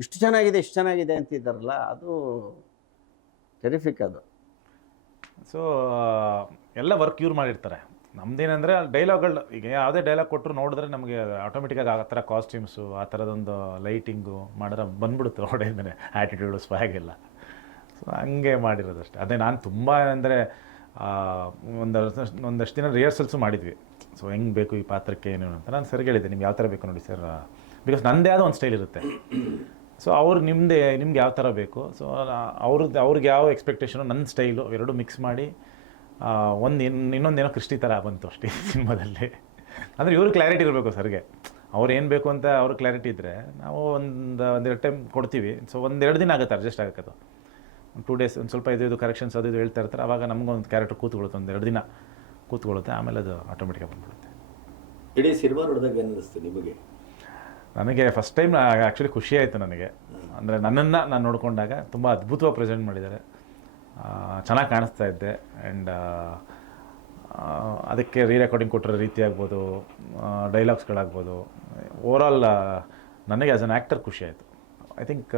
ಇಷ್ಟು ಚೆನ್ನಾಗಿದೆ ಇಷ್ಟು ಚೆನ್ನಾಗಿದೆ ಅಂತಿದ್ದಾರಲ್ಲ, ಅದು ಟೆರಿಫಿಕ್ ಅದು. ಸೊ ಎಲ್ಲ ವರ್ಕ್ ಯೂರ್ ಮಾಡಿರ್ತಾರೆ. ನಮ್ದೇನಂದರೆ ಡೈಲಾಗ್ಗಳು ಈಗ ಯಾವುದೇ ಡೈಲಾಗ್ ಕೊಟ್ಟರು ನೋಡಿದ್ರೆ ನಮಗೆ ಆಟೋಮೆಟಿಕ್ಕಾಗಿ ಆ ಥರ ಕಾಸ್ಟ್ಯೂಮ್ಸು ಆ ಥರದೊಂದು ಲೈಟಿಂಗು ಮಾಡಿದ್ರೆ ಬಂದ್ಬಿಡುತ್ತೆ ಹೊಡೆಯಿಂದನೇ ಆ್ಯಟಿಟ್ಯೂಡು ಸ್ವ್ಯಾಗ್ ಹಾಗೆಲ್ಲ. ಸೊ ಹಂಗೆ ಮಾಡಿರೋದಷ್ಟೇ ಅದೇ ನಾನು ತುಂಬ ಅಂದರೆ ಒಂದು ಒಂದಷ್ಟು ದಿನ ರಿಹರ್ಸಲ್ಸು ಮಾಡಿದ್ವಿ. ಸೊ ಹೆಂಗೆ ಬೇಕು ಈ ಪಾತ್ರಕ್ಕೆ ಏನು ಅಂತ. ನಾನು ಸರ್ ಹೇಳಿದ್ದೆ, ನಿಮ್ಗೆ ಯಾವ ಥರ ಬೇಕು ನೋಡಿ ಸರ್ ಬಿಕಾಸ್ ನನ್ನದೇ ಆದ ಒಂದು ಸ್ಟೈಲ್ ಇರುತ್ತೆ. ಸೊ ಅವ್ರು ನಿಮ್ಮದೇ ನಿಮ್ಗೆ ಯಾವ ಥರ ಬೇಕು? ಸೊ ಅವ್ರದ್ದು, ಅವ್ರಿಗೆ ಯಾವ ಎಕ್ಸ್ಪೆಕ್ಟೇಷನು ನನ್ನ ಸ್ಟೈಲು ಎರಡು ಮಿಕ್ಸ್ ಮಾಡಿ ಒಂದು ಇನ್ ಇನ್ನೊಂದೇನೋ ಕೃಷ್ಟಿ ಥರ ಬಂತು ಅಷ್ಟೇ ಸಿನಿಮಾದಲ್ಲಿ. ಅಂದರೆ ಇವರು ಕ್ಲಾರಿಟಿ ಇರಬೇಕು ಸರ್ಗೆ ಅವ್ರು ಏನು ಬೇಕು ಅಂತ ಅವ್ರ ಕ್ಲಾರಿಟಿ ಇದ್ದರೆ ನಾವು ಒಂದು ಒಂದೆರಡು ಟೈಮ್ ಕೊಡ್ತೀವಿ. ಸೊ ಒಂದೆರಡು ದಿನ ಆಗುತ್ತೆ ಅಡ್ಜಸ್ಟ್ ಆಗುತ್ತೆ ಅದು ಟೂ ಡೇಸ್ ಒಂದು ಸ್ವಲ್ಪ ಇದು ಇದು ಕರೆಕ್ಷನ್ಸ್ ಅದು, ಇದು ಹೇಳ್ತಾ ಇರ್ತಾರೆ. ಆವಾಗ ನಮಗೊಂದು ಕ್ಯಾರೆಕ್ಟರ್ ಕೂತ್ಕೊಳ್ಳುತ್ತೆ ಒಂದು ಎರಡು ದಿನ ಕೂತ್ಕೊಳ್ಳುತ್ತೆ ಆಮೇಲೆ ಅದು ಆಟೋಮೆಟಿಕಾಗಿ ಬಂದ್ಬಿಡುತ್ತೆ. ಇಡೀ ಸಿನಿಮಾ ನೋಡಿದಾಗ ಏನು ಅನ್ನಿಸ್ತು ನಿಮಗೆ? ನನಗೆ ಫಸ್ಟ್ ಟೈಮ್ ಆ್ಯಕ್ಚುಲಿ ಖುಷಿ ಆಯಿತು ನನಗೆ. ಅಂದರೆ ನನ್ನನ್ನು ನಾನು ನೋಡಿಕೊಂಡಾಗ ತುಂಬ ಅದ್ಭುತವಾಗಿ ಪ್ರೆಸೆಂಟ್ ಮಾಡಿದ್ದಾರೆ. ಚೆನ್ನಾಗಿ ಕಾಣಿಸ್ತಾ ಇದ್ದೆ. ಆ್ಯಂಡ್ ಅದಕ್ಕೆ ರೀ ರೆಕಾರ್ಡಿಂಗ್ ಕೊಟ್ಟಿರೋ ರೀತಿ ಆಗ್ಬೋದು ಡೈಲಾಗ್ಸ್ಗಳಾಗ್ಬೋದು ಓವರಾಲ್ ನನಗೆ ಆ್ಯಸ್ ಅನ್ ಆ್ಯಕ್ಟರ್ ಖುಷಿ ಆಯಿತು. ಐ ಥಿಂಕ್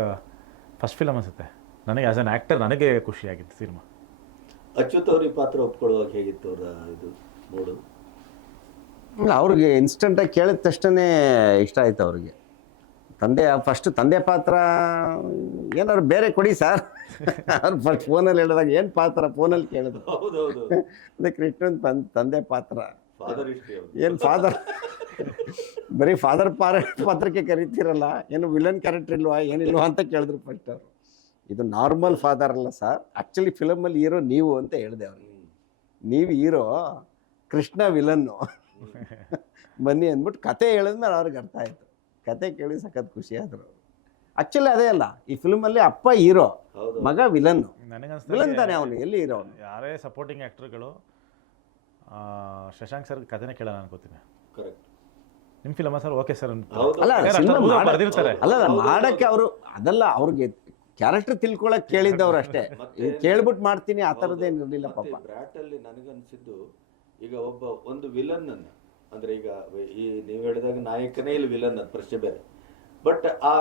ಫಸ್ಟ್ ಫಿಲಮ್ ಅನಿಸುತ್ತೆ. ನನಗೆ ಆ್ಯಸ್ ಅನ್ ಆ್ಯಕ್ಟರ್ ನನಗೆ ಖುಷಿಯಾಗಿತ್ತು ಸಿನಿಮಾ. ಅಚ್ಯುತ್ ಅವ್ರ ಈ ಪಾತ್ರ ಒಪ್ಕೊಳ್ಳುವಾಗ ಹೇಗಿತ್ತು ಅವರ ಇದು ಮೂಡು ಇಲ್ಲ, ಅವ್ರಿಗೆ ಇನ್ಸ್ಟೆಂಟಾಗಿ ಕೇಳಿದ ತಕ್ಷಣ ಇಷ್ಟ ಆಯ್ತು ಅವ್ರಿಗೆ. ತಂದೆ ಫಸ್ಟ್ ತಂದೆ ಪಾತ್ರ ಏನಾದ್ರು ಬೇರೆ ಕೊಡಿ ಸರ್. ಅವ್ರು ಫಸ್ಟ್ ಫೋನಲ್ಲಿ ಹೇಳಿದಾಗ ಏನು ಪಾತ್ರ ಫೋನಲ್ಲಿ ಕೇಳಿದ್ರು. ಅಂದರೆ ಅದಕ್ಕೆ ಕೃಷ್ಣನ್ ತನ್ ತಂದೆ ಪಾತ್ರ. ಏನು ಫಾದರ್ ಬರೀ ಫಾದರ್ ಪಾರ ಪಾತ್ರಕ್ಕೆ ಕರಿತೀರಲ್ಲ ಏನು ವಿಲನ್ ಕ್ಯಾರೆಕ್ಟರ್ ಇಲ್ವಾ ಏನಿಲ್ವಾ ಅಂತ ಕೇಳಿದ್ರು ಫಸ್ಟ್ ಅವರು. ಇದು ನಾರ್ಮಲ್ ಫಾದರ್ ಅಲ್ಲ ಸರ್. ಆ್ಯಕ್ಚುಲಿ ಫಿಲಮಲ್ಲಿ ಹೀರೋ ನೀವು ಅಂತ ಹೇಳಿದೆ ಅವ್ರಿಗೆ. ನೀವು ಹೀರೋ ಕೃಷ್ಣ ವಿಲನ್ನು ಬನ್ನಿ ಅಂದ್ಬಿಟ್ಟು ಕತೆ ಹೇಳಿದ್ಮೇಲೆ ಅವ್ರಿಗೆ ಅರ್ಥ ಆಯಿತು. ಕತೆ ಕೇಳಿ ಸಖತ್ ಖುಷಿ ಆದರು ಆ್ಯಕ್ಚುಲಿ ಅದೇ ಅಲ್ಲ ಈ ಫಿಲ್ಮಲ್ಲಿ ಅಪ್ಪ ಹೀರೋ ಮಗ ವಿಲನ್ ನನಗೆ ವಿಲನ್ ತಾನೆ ಅವನು ಎಲ್ಲಿ ಹೀರೋ ಅವನು? ಯಾರೇ ಸಪೋರ್ಟಿಂಗ್ ಆ್ಯಕ್ಟ್ರ್ಗಳು ಶಶಾಂಕ್ ಸರ್ ಕಥೆನೇ ಕೇಳೋಣ ಅನ್ಕೋತೀನಿ. ಕರೆಕ್ಟ್ ನಿಮ್ಮ ಫಿಲಮ ಸರ್ ಓಕೆ ಸರ್. ಅಲ್ಲ ಸಿನಿಮಾ ಮಾಡ- ಬರ್ದಿರ್ತಾರೆ. ಅಲ್ಲ ಮಾಡಕ್ಕೆ ಅವರು ಅದಲ್ಲ ಅವ್ರಿಗೆ ಕ್ಯಾರೆಕ್ಟರ್ ತಿಳ್ಕೊಳಕ್ ಕೇಳಿದ್ದವ್ರು ಅಷ್ಟೇ. ಕೇಳ್ಬಿಟ್ಟು ಮಾಡ್ತೀನಿ ಆ ಥರದ್ದೇನು ಇರಲಿಲ್ಲ ಪಾಪ. ಬ್ರಾಟ್ ಅಲ್ಲಿ ನನಗನ್ಸಿದ್ದು ಈಗ ಒಬ್ಬ ಒಂದು ವಿಲನ್ ಅನ್ನ ಅಂದ್ರೆ ಈಗ ಈ ನೀವು ಹೇಳಿದಾಗ ನಾಯಕನೇ ಇಲ್ಲಿ ವಿಲನ್ ಅಂತ ಪ್ರಶ್ನೆ ಬೇರೆ. ಬಟ್ ಆ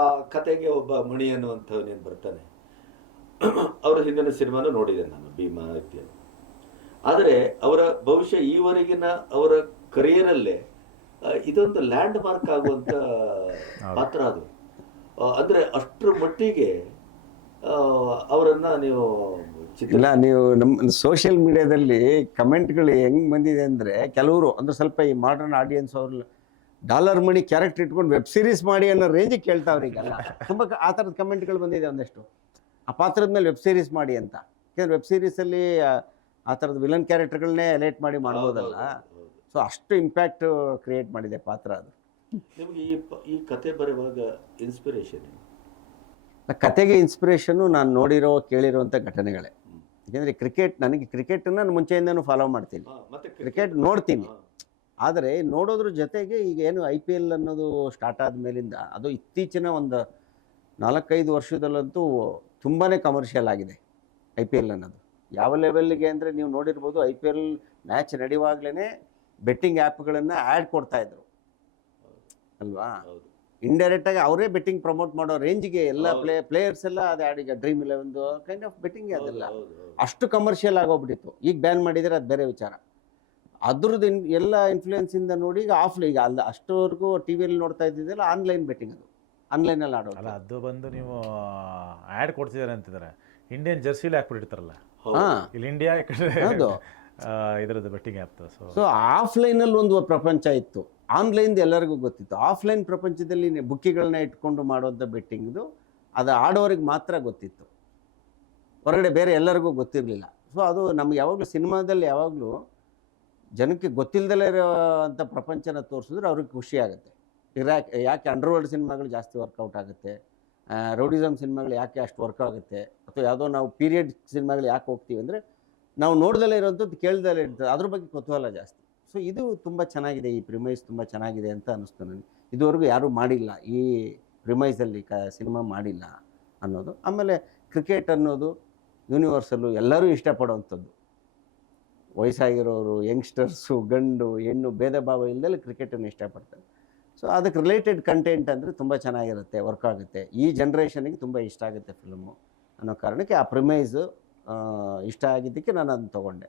ಆ ಕತೆಗೆ ಒಬ್ಬ ಮಣಿ ಅನ್ನುವಂಥವನೇನು ಬರ್ತಾನೆ? ಅವರ ಹಿಂದಿನ ಸಿನಿಮಾನು ನೋಡಿದೆ ನಾನು ಭೀಮಾ ಇತ್ಯಾದಿ. ಆದರೆ ಅವರ ಭವಿಷ್ಯ ಈವರೆಗಿನ ಅವರ ಕರಿಯರಲ್ಲೇ ಇದೊಂದು ಲ್ಯಾಂಡ್ ಮಾರ್ಕ್ ಆಗುವಂತ ಪಾತ್ರ ಅದು. ಅಂದರೆ ಅಷ್ಟರ ಮಟ್ಟಿಗೆ ಅವರನ್ನ ನೀವು ಇಲ್ಲ ನೀವು ನಮ್ಮ ಸೋಷಿಯಲ್ ಮೀಡಿಯಾದಲ್ಲಿ ಕಮೆಂಟ್ಗಳು ಹೆಂಗ್ ಬಂದಿದೆ ಅಂದ್ರೆ ಕೆಲವರು ಅಂದ್ರೆ ಸ್ವಲ್ಪ ಈ ಮಾಡರ್ನ್ ಆಡಿಯನ್ಸ್ ಅವ್ರ ಡಾಲರ್ ಮಣಿ ಕ್ಯಾರೆಕ್ಟರ್ ಇಟ್ಕೊಂಡು ವೆಬ್ ಸೀರೀಸ್ ಮಾಡಿ ಅನ್ನೋ ರೇಂಜಿಗೆ ಕೇಳ್ತಾವ್ರೆ ಈಗೆಲ್ಲ. ತುಂಬ ಆ ಥರದ ಕಮೆಂಟ್ಗಳು ಬಂದಿದೆ ಒಂದಷ್ಟು. ಆ ಪಾತ್ರದ ಮೇಲೆ ವೆಬ್ ಸೀರೀಸ್ ಮಾಡಿ ಅಂತ. ಯಾಕಂದ್ರೆ ವೆಬ್ ಸೀರೀಸಲ್ಲಿ ಆ ಥರದ ವಿಲನ್ ಕ್ಯಾರೆಕ್ಟರ್ಗಳನ್ನೇ ಎಲೇಟ್ ಮಾಡಿ ಮಾಡ್ಬೋದಲ್ಲ. ಸೊ ಅಷ್ಟು ಇಂಪ್ಯಾಕ್ಟ್ ಕ್ರಿಯೇಟ್ ಮಾಡಿದೆ ಪಾತ್ರ ಅದು. ನಿಮಗೆ ಈ ಈ ಕತೆ ಬರೆಯುವಾಗ ಇನ್ಸ್ಪಿರೇಷನ್ ಕತೆಗೆ ಇನ್ಸ್ಪಿರೇಷನ್ನು ನಾನು ನೋಡಿರೋ ಕೇಳಿರುವಂಥ ಘಟನೆಗಳೇ. ಯಾಕೆಂದರೆ ಕ್ರಿಕೆಟ್ ನನಗೆ ಕ್ರಿಕೆಟನ್ನು ನಾನು ಮುಂಚೆಯಿಂದನೂ ಫಾಲೋ ಮಾಡ್ತೀನಿ. ಮತ್ತೆ ಕ್ರಿಕೆಟ್ ನೋಡ್ತೀನಿ. ಆದರೆ ನೋಡೋದ್ರ ಜೊತೆಗೆ ಈಗ ಏನು ಐ ಪಿ ಎಲ್ ಅನ್ನೋದು ಸ್ಟಾರ್ಟ್ ಆದ ಮೇಲಿಂದ ಅದು ಇತ್ತೀಚಿನ ಒಂದು ನಾಲ್ಕೈದು ವರ್ಷದಲ್ಲಂತೂ ತುಂಬಾ ಕಮರ್ಷಿಯಲ್ ಆಗಿದೆ ಐ ಪಿ ಎಲ್ ಅನ್ನೋದು. ಯಾವ ಲೆವೆಲ್ಗೆ ಅಂದರೆ ನೀವು ನೋಡಿರ್ಬೋದು ಐ ಪಿ ಎಲ್ ಮ್ಯಾಚ್ ನಡೆಯುವಾಗಲೇ ಬೆಟ್ಟಿಂಗ್ ಆ್ಯಪ್ಗಳನ್ನು ಆ್ಯಡ್ ಕೊಡ್ತಾಯಿದ್ರು ಅಲ್ವಾ? ಹೌದು ಇಂಡೈರೆಕ್ಟಾಗಿ ಅವರೇ ಬೆಟ್ಟಿಂಗ್ ಪ್ರಮೋಟ್ ಮಾಡೋ ರೇಂಜಿಗೆ ಎಲ್ಲ. ಪ್ಲೇ ಪ್ಲೇಯರ್ಸ್ ಎಲ್ಲ ಅದು ಆಡ್ ಈಗ ಡ್ರೀಮ್ ಇಲೆವೆನ್ದು ಕೈಂಡ್ ಆಫ್ ಬೆಟ್ಟಿಂಗ್ ಅದೆಲ್ಲ. ಅಷ್ಟು ಕಮರ್ಷಿಯಲ್ ಆಗೋಗ್ಬಿಟ್ಟಿತ್ತು. ಈಗ ಬ್ಯಾನ್ ಮಾಡಿದರೆ ಅದು ಬೇರೆ ವಿಚಾರ. ಅದ್ರದ್ದು ಇನ್ ಎಲ್ಲ ಇನ್ಫ್ಲೂಯೆನ್ಸಿಂದ ನೋಡಿ ಈಗ ಆಫ್ ಈಗ ಅಲ್ಲ ಅಷ್ಟವರೆಗೂ ಟಿ ವಿಯಲ್ಲಿ ನೋಡ್ತಾ ಇದ್ದಿದ್ದೆಲ್ಲ ಆನ್ಲೈನ್ ಬೆಟ್ಟಿಂಗ್ ಅದು. ಆನ್ಲೈನಲ್ಲಿ ಅಲ್ಲ ಆಡೋದು. ಅದು ಬಂದು ನೀವು ಆ್ಯಡ್ ಕೊಡ್ತಿದ್ದಾರೆ ಅಂತಿದ್ದಾರೆ. ಇಂಡಿಯನ್ ಜರ್ಸಿಲಿ ಹಾಕ್ಬಿಟ್ಟಿರ್ತಾರಲ್ಲ. ಇಲ್ಲಿ ಇಂಡಿಯಾ ಇದ್ರದ್ದು ಬೆಟ್ಟಿಂಗ್ ಆಗ್ತದೆ ಸೊ ಸೊ ಆಫ್ಲೈನಲ್ಲಿ ಒಂದು ಪ್ರಪಂಚ ಇತ್ತು. ಆನ್ಲೈನ್ದು ಎಲ್ಲರಿಗೂ ಗೊತ್ತಿತ್ತು. ಆಫ್ಲೈನ್ ಪ್ರಪಂಚದಲ್ಲಿ ಬುಕ್ಕಿಗಳನ್ನ ಇಟ್ಕೊಂಡು ಮಾಡುವಂಥ ಬೆಟ್ಟಿಂಗ್ದು ಅದು ಆಡೋರಿಗೆ ಮಾತ್ರ ಗೊತ್ತಿತ್ತು. ಹೊರಗಡೆ ಬೇರೆ ಎಲ್ಲರಿಗೂ ಗೊತ್ತಿರಲಿಲ್ಲ. ಸೊ ಅದು ನಮ್ಗೆ ಯಾವಾಗಲೂ ಸಿನಿಮಾದಲ್ಲಿ ಯಾವಾಗಲೂ ಜನಕ್ಕೆ ಗೊತ್ತಿಲ್ಲದಲ್ಲೇ ಇರೋವಂಥ ಪ್ರಪಂಚನ ತೋರಿಸಿದ್ರೆ ಅವ್ರಿಗೆ ಖುಷಿ ಆಗುತ್ತೆ. ಯಾಕೆ ಯಾಕೆ ಅಂಡರ್ವರ್ಲ್ಡ್ ಸಿನಿಮಾಗಳು ಜಾಸ್ತಿ ವರ್ಕೌಟ್ ಆಗುತ್ತೆ? ರೌಡಿಸಮ್ ಸಿನಿಮಾಗಳು ಯಾಕೆ ಅಷ್ಟು ವರ್ಕ್ ಆಗುತ್ತೆ? ಅಥವಾ ಯಾವುದೋ ನಾವು ಪೀರಿಯಡ್ ಸಿನಿಮಾಗಳು ಯಾಕೆ ಹೋಗ್ತೀವಿ ಅಂದರೆ ನಾವು ನೋಡ್ದಲ್ಲೇ ಇರೋಂಥದ್ದು ಕೇಳ್ದಲ್ಲೇ ಇರ್ತದೆ. ಅದ್ರ ಬಗ್ಗೆ ಕುತೂಹಲ ಜಾಸ್ತಿ. ಸೊ ಇದು ತುಂಬ ಚೆನ್ನಾಗಿದೆ, ಈ ಪ್ರಿಮೈಸ್ ತುಂಬ ಚೆನ್ನಾಗಿದೆ ಅಂತ ಅನ್ನಿಸ್ತು ನನಗೆ. ಇದುವರೆಗೂ ಯಾರೂ ಮಾಡಿಲ್ಲ, ಈ ಪ್ರಿಮೈಸಲ್ಲಿ ಕ ಸಿನಿಮಾ ಮಾಡಿಲ್ಲ ಅನ್ನೋದು. ಆಮೇಲೆ ಕ್ರಿಕೆಟ್ ಅನ್ನೋದು ಯೂನಿವರ್ಸಲ್ಲು ಎಲ್ಲರೂ ಇಷ್ಟಪಡುವಂಥದ್ದು. ವಯಸ್ಸಾಗಿರೋರು ಯಂಗ್ಸ್ಟರ್ಸು ಗಂಡು, ಹೆಣ್ಣು, ಭೇದ ಭಾವ ಇಲ್ಲದಲ್ಲೇ ಕ್ರಿಕೆಟನ್ನು ಇಷ್ಟಪಡ್ತಾರೆ. ಸೊ ಅದಕ್ಕೆ ರಿಲೇಟೆಡ್ ಕಂಟೆಂಟ್ ಅಂದರೆ ತುಂಬ ಚೆನ್ನಾಗಿರುತ್ತೆ ವರ್ಕ್ ಆಗುತ್ತೆ. ಈ ಜನ್ರೇಷನಿಗೆ ತುಂಬ ಇಷ್ಟ ಆಗುತ್ತೆ ಫಿಲ್ಮು ಅನ್ನೋ ಕಾರಣಕ್ಕೆ ಆ ಪ್ರಿಮೈಸು ಇಷ್ಟ ಆಗಿದ್ದಕ್ಕೆ ನಾನು ಅದನ್ನು ತೊಗೊಂಡೆ.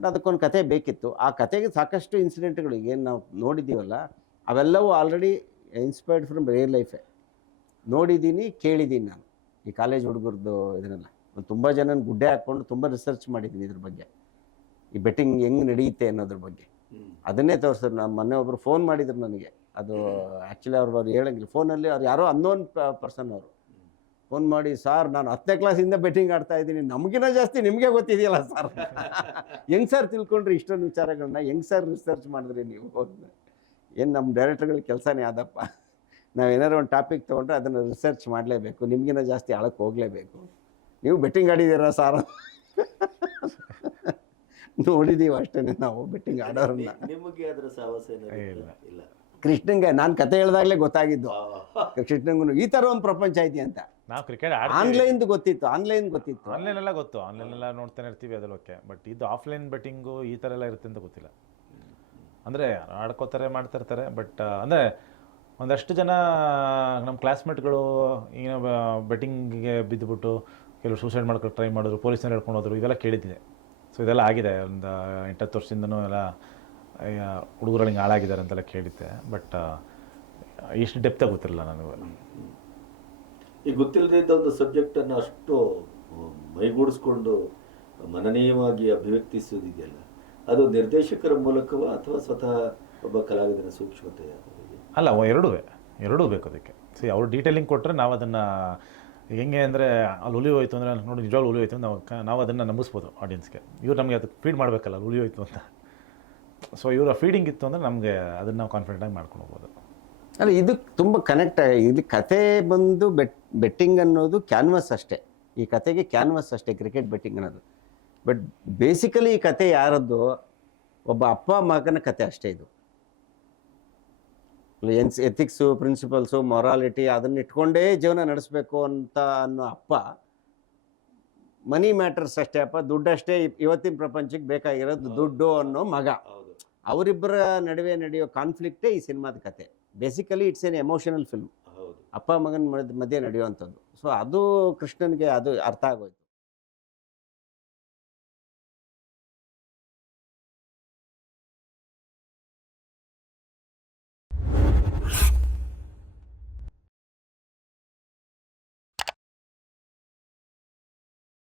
ಬಟ್ ಅದಕ್ಕೊಂದು ಕತೆ ಬೇಕಿತ್ತು. ಆ ಕತೆಗೆ ಸಾಕಷ್ಟು ಇನ್ಸಿಡೆಂಟ್ಗಳು ಏನು ನಾವು ನೋಡಿದ್ದೀವಲ್ಲ ಅವೆಲ್ಲವೂ ಆಲ್ರೆಡಿ ಇನ್ಸ್ಪೈರ್ಡ್ ಫ್ರಮ್ ರಿಯಲ್ ಲೈಫೇ. ನೋಡಿದ್ದೀನಿ ಕೇಳಿದ್ದೀನಿ ನಾನು. ಈ ಕಾಲೇಜ್ ಹುಡುಗರದ್ದು ಇದನ್ನೆಲ್ಲ. ತುಂಬ ಜನ ಗುಡ್ಡೆ ಹಾಕ್ಕೊಂಡು ತುಂಬ ರಿಸರ್ಚ್ ಮಾಡಿದ್ದೀನಿ ಇದ್ರ ಬಗ್ಗೆ. ಈ ಬೆಟ್ಟಿಂಗ್ ಹೆಂಗೆ ನಡೆಯುತ್ತೆ ಅನ್ನೋದ್ರ ಬಗ್ಗೆ. ಅದನ್ನೇ ತೋರಿಸಿದ್ರು ನಮ್ಮ ಮೊನ್ನೆ ಒಬ್ಬರು ಫೋನ್ ಮಾಡಿದ್ರು ನನಗೆ. ಅದು ಆ್ಯಕ್ಚುಲಿ ಅವ್ರು ಅವ್ರು ಹೇಳಂಗಿಲ್ಲ. ಫೋನಲ್ಲಿ ಅವ್ರು ಯಾರೋ ಅನ್ನೋನ್ ಪರ್ಸನ್ ಅವರು. ಫೋನ್ ಮಾಡಿ ಸಾರ್ ನಾನು ಹತ್ತನೇ ಕ್ಲಾಸಿಂದ ಬೆಟ್ಟಿಂಗ್ ಆಡ್ತಾ ಇದ್ದೀನಿ. ನಮಗಿನ ಜಾಸ್ತಿ ನಿಮಗೆ ಗೊತ್ತಿದೆಯಲ್ಲ ಸರ್? ಹೆಂಗ್ ಸರ್ ತಿಳ್ಕೊಂಡ್ರಿ ಇಷ್ಟೊಂದು ವಿಚಾರಗಳನ್ನ ಹೆಂಗ್ ಸರ್ ರಿಸರ್ಚ್ ಮಾಡಿದ್ರಿ ನೀವು? ಏನು ನಮ್ಮ ಡೈರೆಕ್ಟರ್ಗಳ ಕೆಲಸನೇ ಆದಪ್ಪ. ನಾವು ಏನಾರು ಒಂದು ಟಾಪಿಕ್ ತೊಗೊಂಡ್ರೆ ಅದನ್ನು ರಿಸರ್ಚ್ ಮಾಡಲೇಬೇಕು. ನಿಮಗಿನ ಜಾಸ್ತಿ ಆಳಕ್ಕೆ ಹೋಗಲೇಬೇಕು. ನೀವು ಬೆಟ್ಟಿಂಗ್ ಆಡಿದ್ದೀರಾ ಸಾರ್? ನೋಡಿದ್ದೀವಿ ಅಷ್ಟೇ ನಾವು ಬೆಟ್ಟಿಂಗ್ ಆಡೋರನ್ನ ನಿಮಗೆ ಅದರ ಸಾಹಸ ಏನಾದ್ರು ಇಲ್ಲ. ಕೃಷ್ಣಂಗೆ ನಾನು ಕತೆ ಹೇಳ್ದಾಗಲೇ ಗೊತ್ತಾಗಿದ್ದು. ಕೃಷ್ಣಂಗೂ ಈ ಥರ ಒಂದು ಪ್ರಪಂಚ ಐತಿ ಅಂತ. ನಾವು ಕ್ರಿಕೆಟ್ ಆನ್ಲೈನ್ ಗೊತ್ತಿತ್ತು ಆನ್ಲೈನ್ ಗೊತ್ತಿತ್ತು. ಆನ್ಲೈನ್ ಎಲ್ಲ ಗೊತ್ತು ಆನ್ಲೈನ್ ಎಲ್ಲ ನೋಡ್ತಾನೆ ಇರ್ತೀವಿ ಅದ್ರ ಓಕೆ. ಬಟ್ ಇದು ಆಫ್ಲೈನ್ ಬೆಟ್ಟಿಂಗು ಈ ಥರ ಎಲ್ಲ ಇರುತ್ತೆ ಅಂತ ಗೊತ್ತಿಲ್ಲ. ಅಂದರೆ ಆಡ್ಕೋತಾರೆ ಮಾಡ್ತಾ ಇರ್ತಾರೆ ಬಟ್ ಅಂದರೆ ಒಂದಷ್ಟು ಜನ ನಮ್ಮ ಕ್ಲಾಸ್ಮೇಟ್ಗಳು ಈಗ ಬೆಟ್ಟಿಂಗ್ಗೆ ಬಿದ್ದುಬಿಟ್ಟು ಕೆಲವು ಸೂಸೈಡ್ ಮಾಡ್ಕೊಂಡು ಟ್ರೈ ಮಾಡಿದ್ರು ಪೊಲೀಸ್ನಲ್ಲಿ ಹೇಳ್ಕೊಂಡು ಹೋದ್ರು ಇದೆಲ್ಲ ಕೇಳಿದ್ದೆ. ಸೊ ಇದೆಲ್ಲ ಆಗಿದೆ ಒಂದು ಎಂಟತ್ತು ವರ್ಷದಿಂದನೂ ಎಲ್ಲ ಹುಡುಗರು ಹಿಂಗೆ ಹಾಳಾಗಿದ್ದಾರೆ ಅಂತೆಲ್ಲ ಕೇಳಿದ್ದೆ ಬಟ್ ಎಷ್ಟು ಡೆಪ್ತಾಗಿ ಗೊತ್ತಿರಲಿಲ್ಲ ನನಗೆ ಈ ಗೊತ್ತಿಲ್ಲದೆ ಇದ್ದ ಒಂದು ಸಬ್ಜೆಕ್ಟನ್ನು ಅಷ್ಟು ಮೈಗೂಡಿಸ್ಕೊಂಡು ಮನನೀಯವಾಗಿ ಅಭಿವ್ಯಕ್ತಿಸೋದಿದೆಯಲ್ಲ ಅದು ನಿರ್ದೇಶಕರ ಮೂಲಕವ ಅಥವಾ ಸ್ವತಃ ಒಬ್ಬ ಕಲಾವಿದನ ಸೂಕ್ಷ್ಮತೆ ಅಲ್ಲ ಅವ ಎರಡೂ ಎರಡೂ ಬೇಕು ಅದಕ್ಕೆ. ಸರಿ ಅವ್ರು ಡೀಟೇಲಿಂಗ್ ಕೊಟ್ಟರೆ ನಾವು ಅದನ್ನು ಹೆಂಗೆ ಅಂದರೆ ಅಲ್ಲಿ ಹುಲಿ ಹೋಯ್ತು ಅಂದರೆ ನೋಡಿ ನಿಜವಾಗ್ಲೂ ಹುಲಿ ಹೋಯ್ತು ನಾವು ನಾವು ಅದನ್ನು ನಂಬಿಸ್ಬೋದು ಆಡಿಯನ್ಸ್ಗೆ ಇವ್ರು ನಮಗೆ ಅದಕ್ಕೆ ಫೀಡ್ ಮಾಡಬೇಕಲ್ಲ ಹುಲಿ ಹೋಯ್ತು ಅಂತ. ಸೊ ಇವರ ಫೀಡಿಂಗ್ ಇತ್ತು ಅಂದರೆ ನಮಗೆ ಅದನ್ನು ನಾವು ಕಾನ್ಫಿಡೆಂಟಾಗಿ ಮಾಡ್ಕೊಂಡು ಹೋಗ್ಬೋದು. ಅಲ್ಲ ಇದು ತುಂಬ ಕನೆಕ್ಟ್ ಇದು ಕತೆ ಬಂದು ಬೆಟ್ ಬೆಟ್ಟಿಂಗ್ ಅನ್ನೋದು ಕ್ಯಾನ್ವಸ್ ಅಷ್ಟೇ. ಈ ಕತೆಗೆ ಕ್ಯಾನ್ವಸ್ ಅಷ್ಟೇ ಕ್ರಿಕೆಟ್ ಬೆಟ್ಟಿಂಗ್ ಅನ್ನೋದು. ಬಟ್ ಬೇಸಿಕಲಿ ಈ ಕತೆ ಯಾರದ್ದು? ಒಬ್ಬ ಅಪ್ಪ ಮಗನ ಕತೆ ಅಷ್ಟೇ ಇದು. ಎನ್ಸ್ ಎಥಿಕ್ಸು ಪ್ರಿನ್ಸಿಪಲ್ಸು ಮೊರಾಲಿಟಿ ಅದನ್ನ ಇಟ್ಕೊಂಡೇ ಜೀವನ ನಡೆಸಬೇಕು ಅಂತ ಅನ್ನೋ ಅಪ್ಪ ಮನಿ ಮ್ಯಾಟರ್ಸ್ ಅಷ್ಟೇ ಅಪ್ಪ ದುಡ್ಡಷ್ಟೇ ಇವ್- ಇವತ್ತಿನ ಪ್ರಪಂಚಕ್ಕೆ ಬೇಕಾಗಿರೋದು ದುಡ್ಡು ಅನ್ನೋ ಮಗ. ಅವರಿಬ್ಬರ ನಡುವೆ ನಡೆಯೋ ಕಾನ್ಫ್ಲಿಕ್ಟೇ ಈ ಸಿನಿಮಾದ ಕತೆ. Basically it's an emotional film ಹೌದು. ಅಪ್ಪ ಮಗನ ಮಧ್ಯೆ ನಡೆಯುವಂಥದ್ದು. ಸೊ ಅದು ಕೃಷ್ಣನಿಗೆ ಅದು ಅರ್ಥ ಆಗೋಯ್ತು.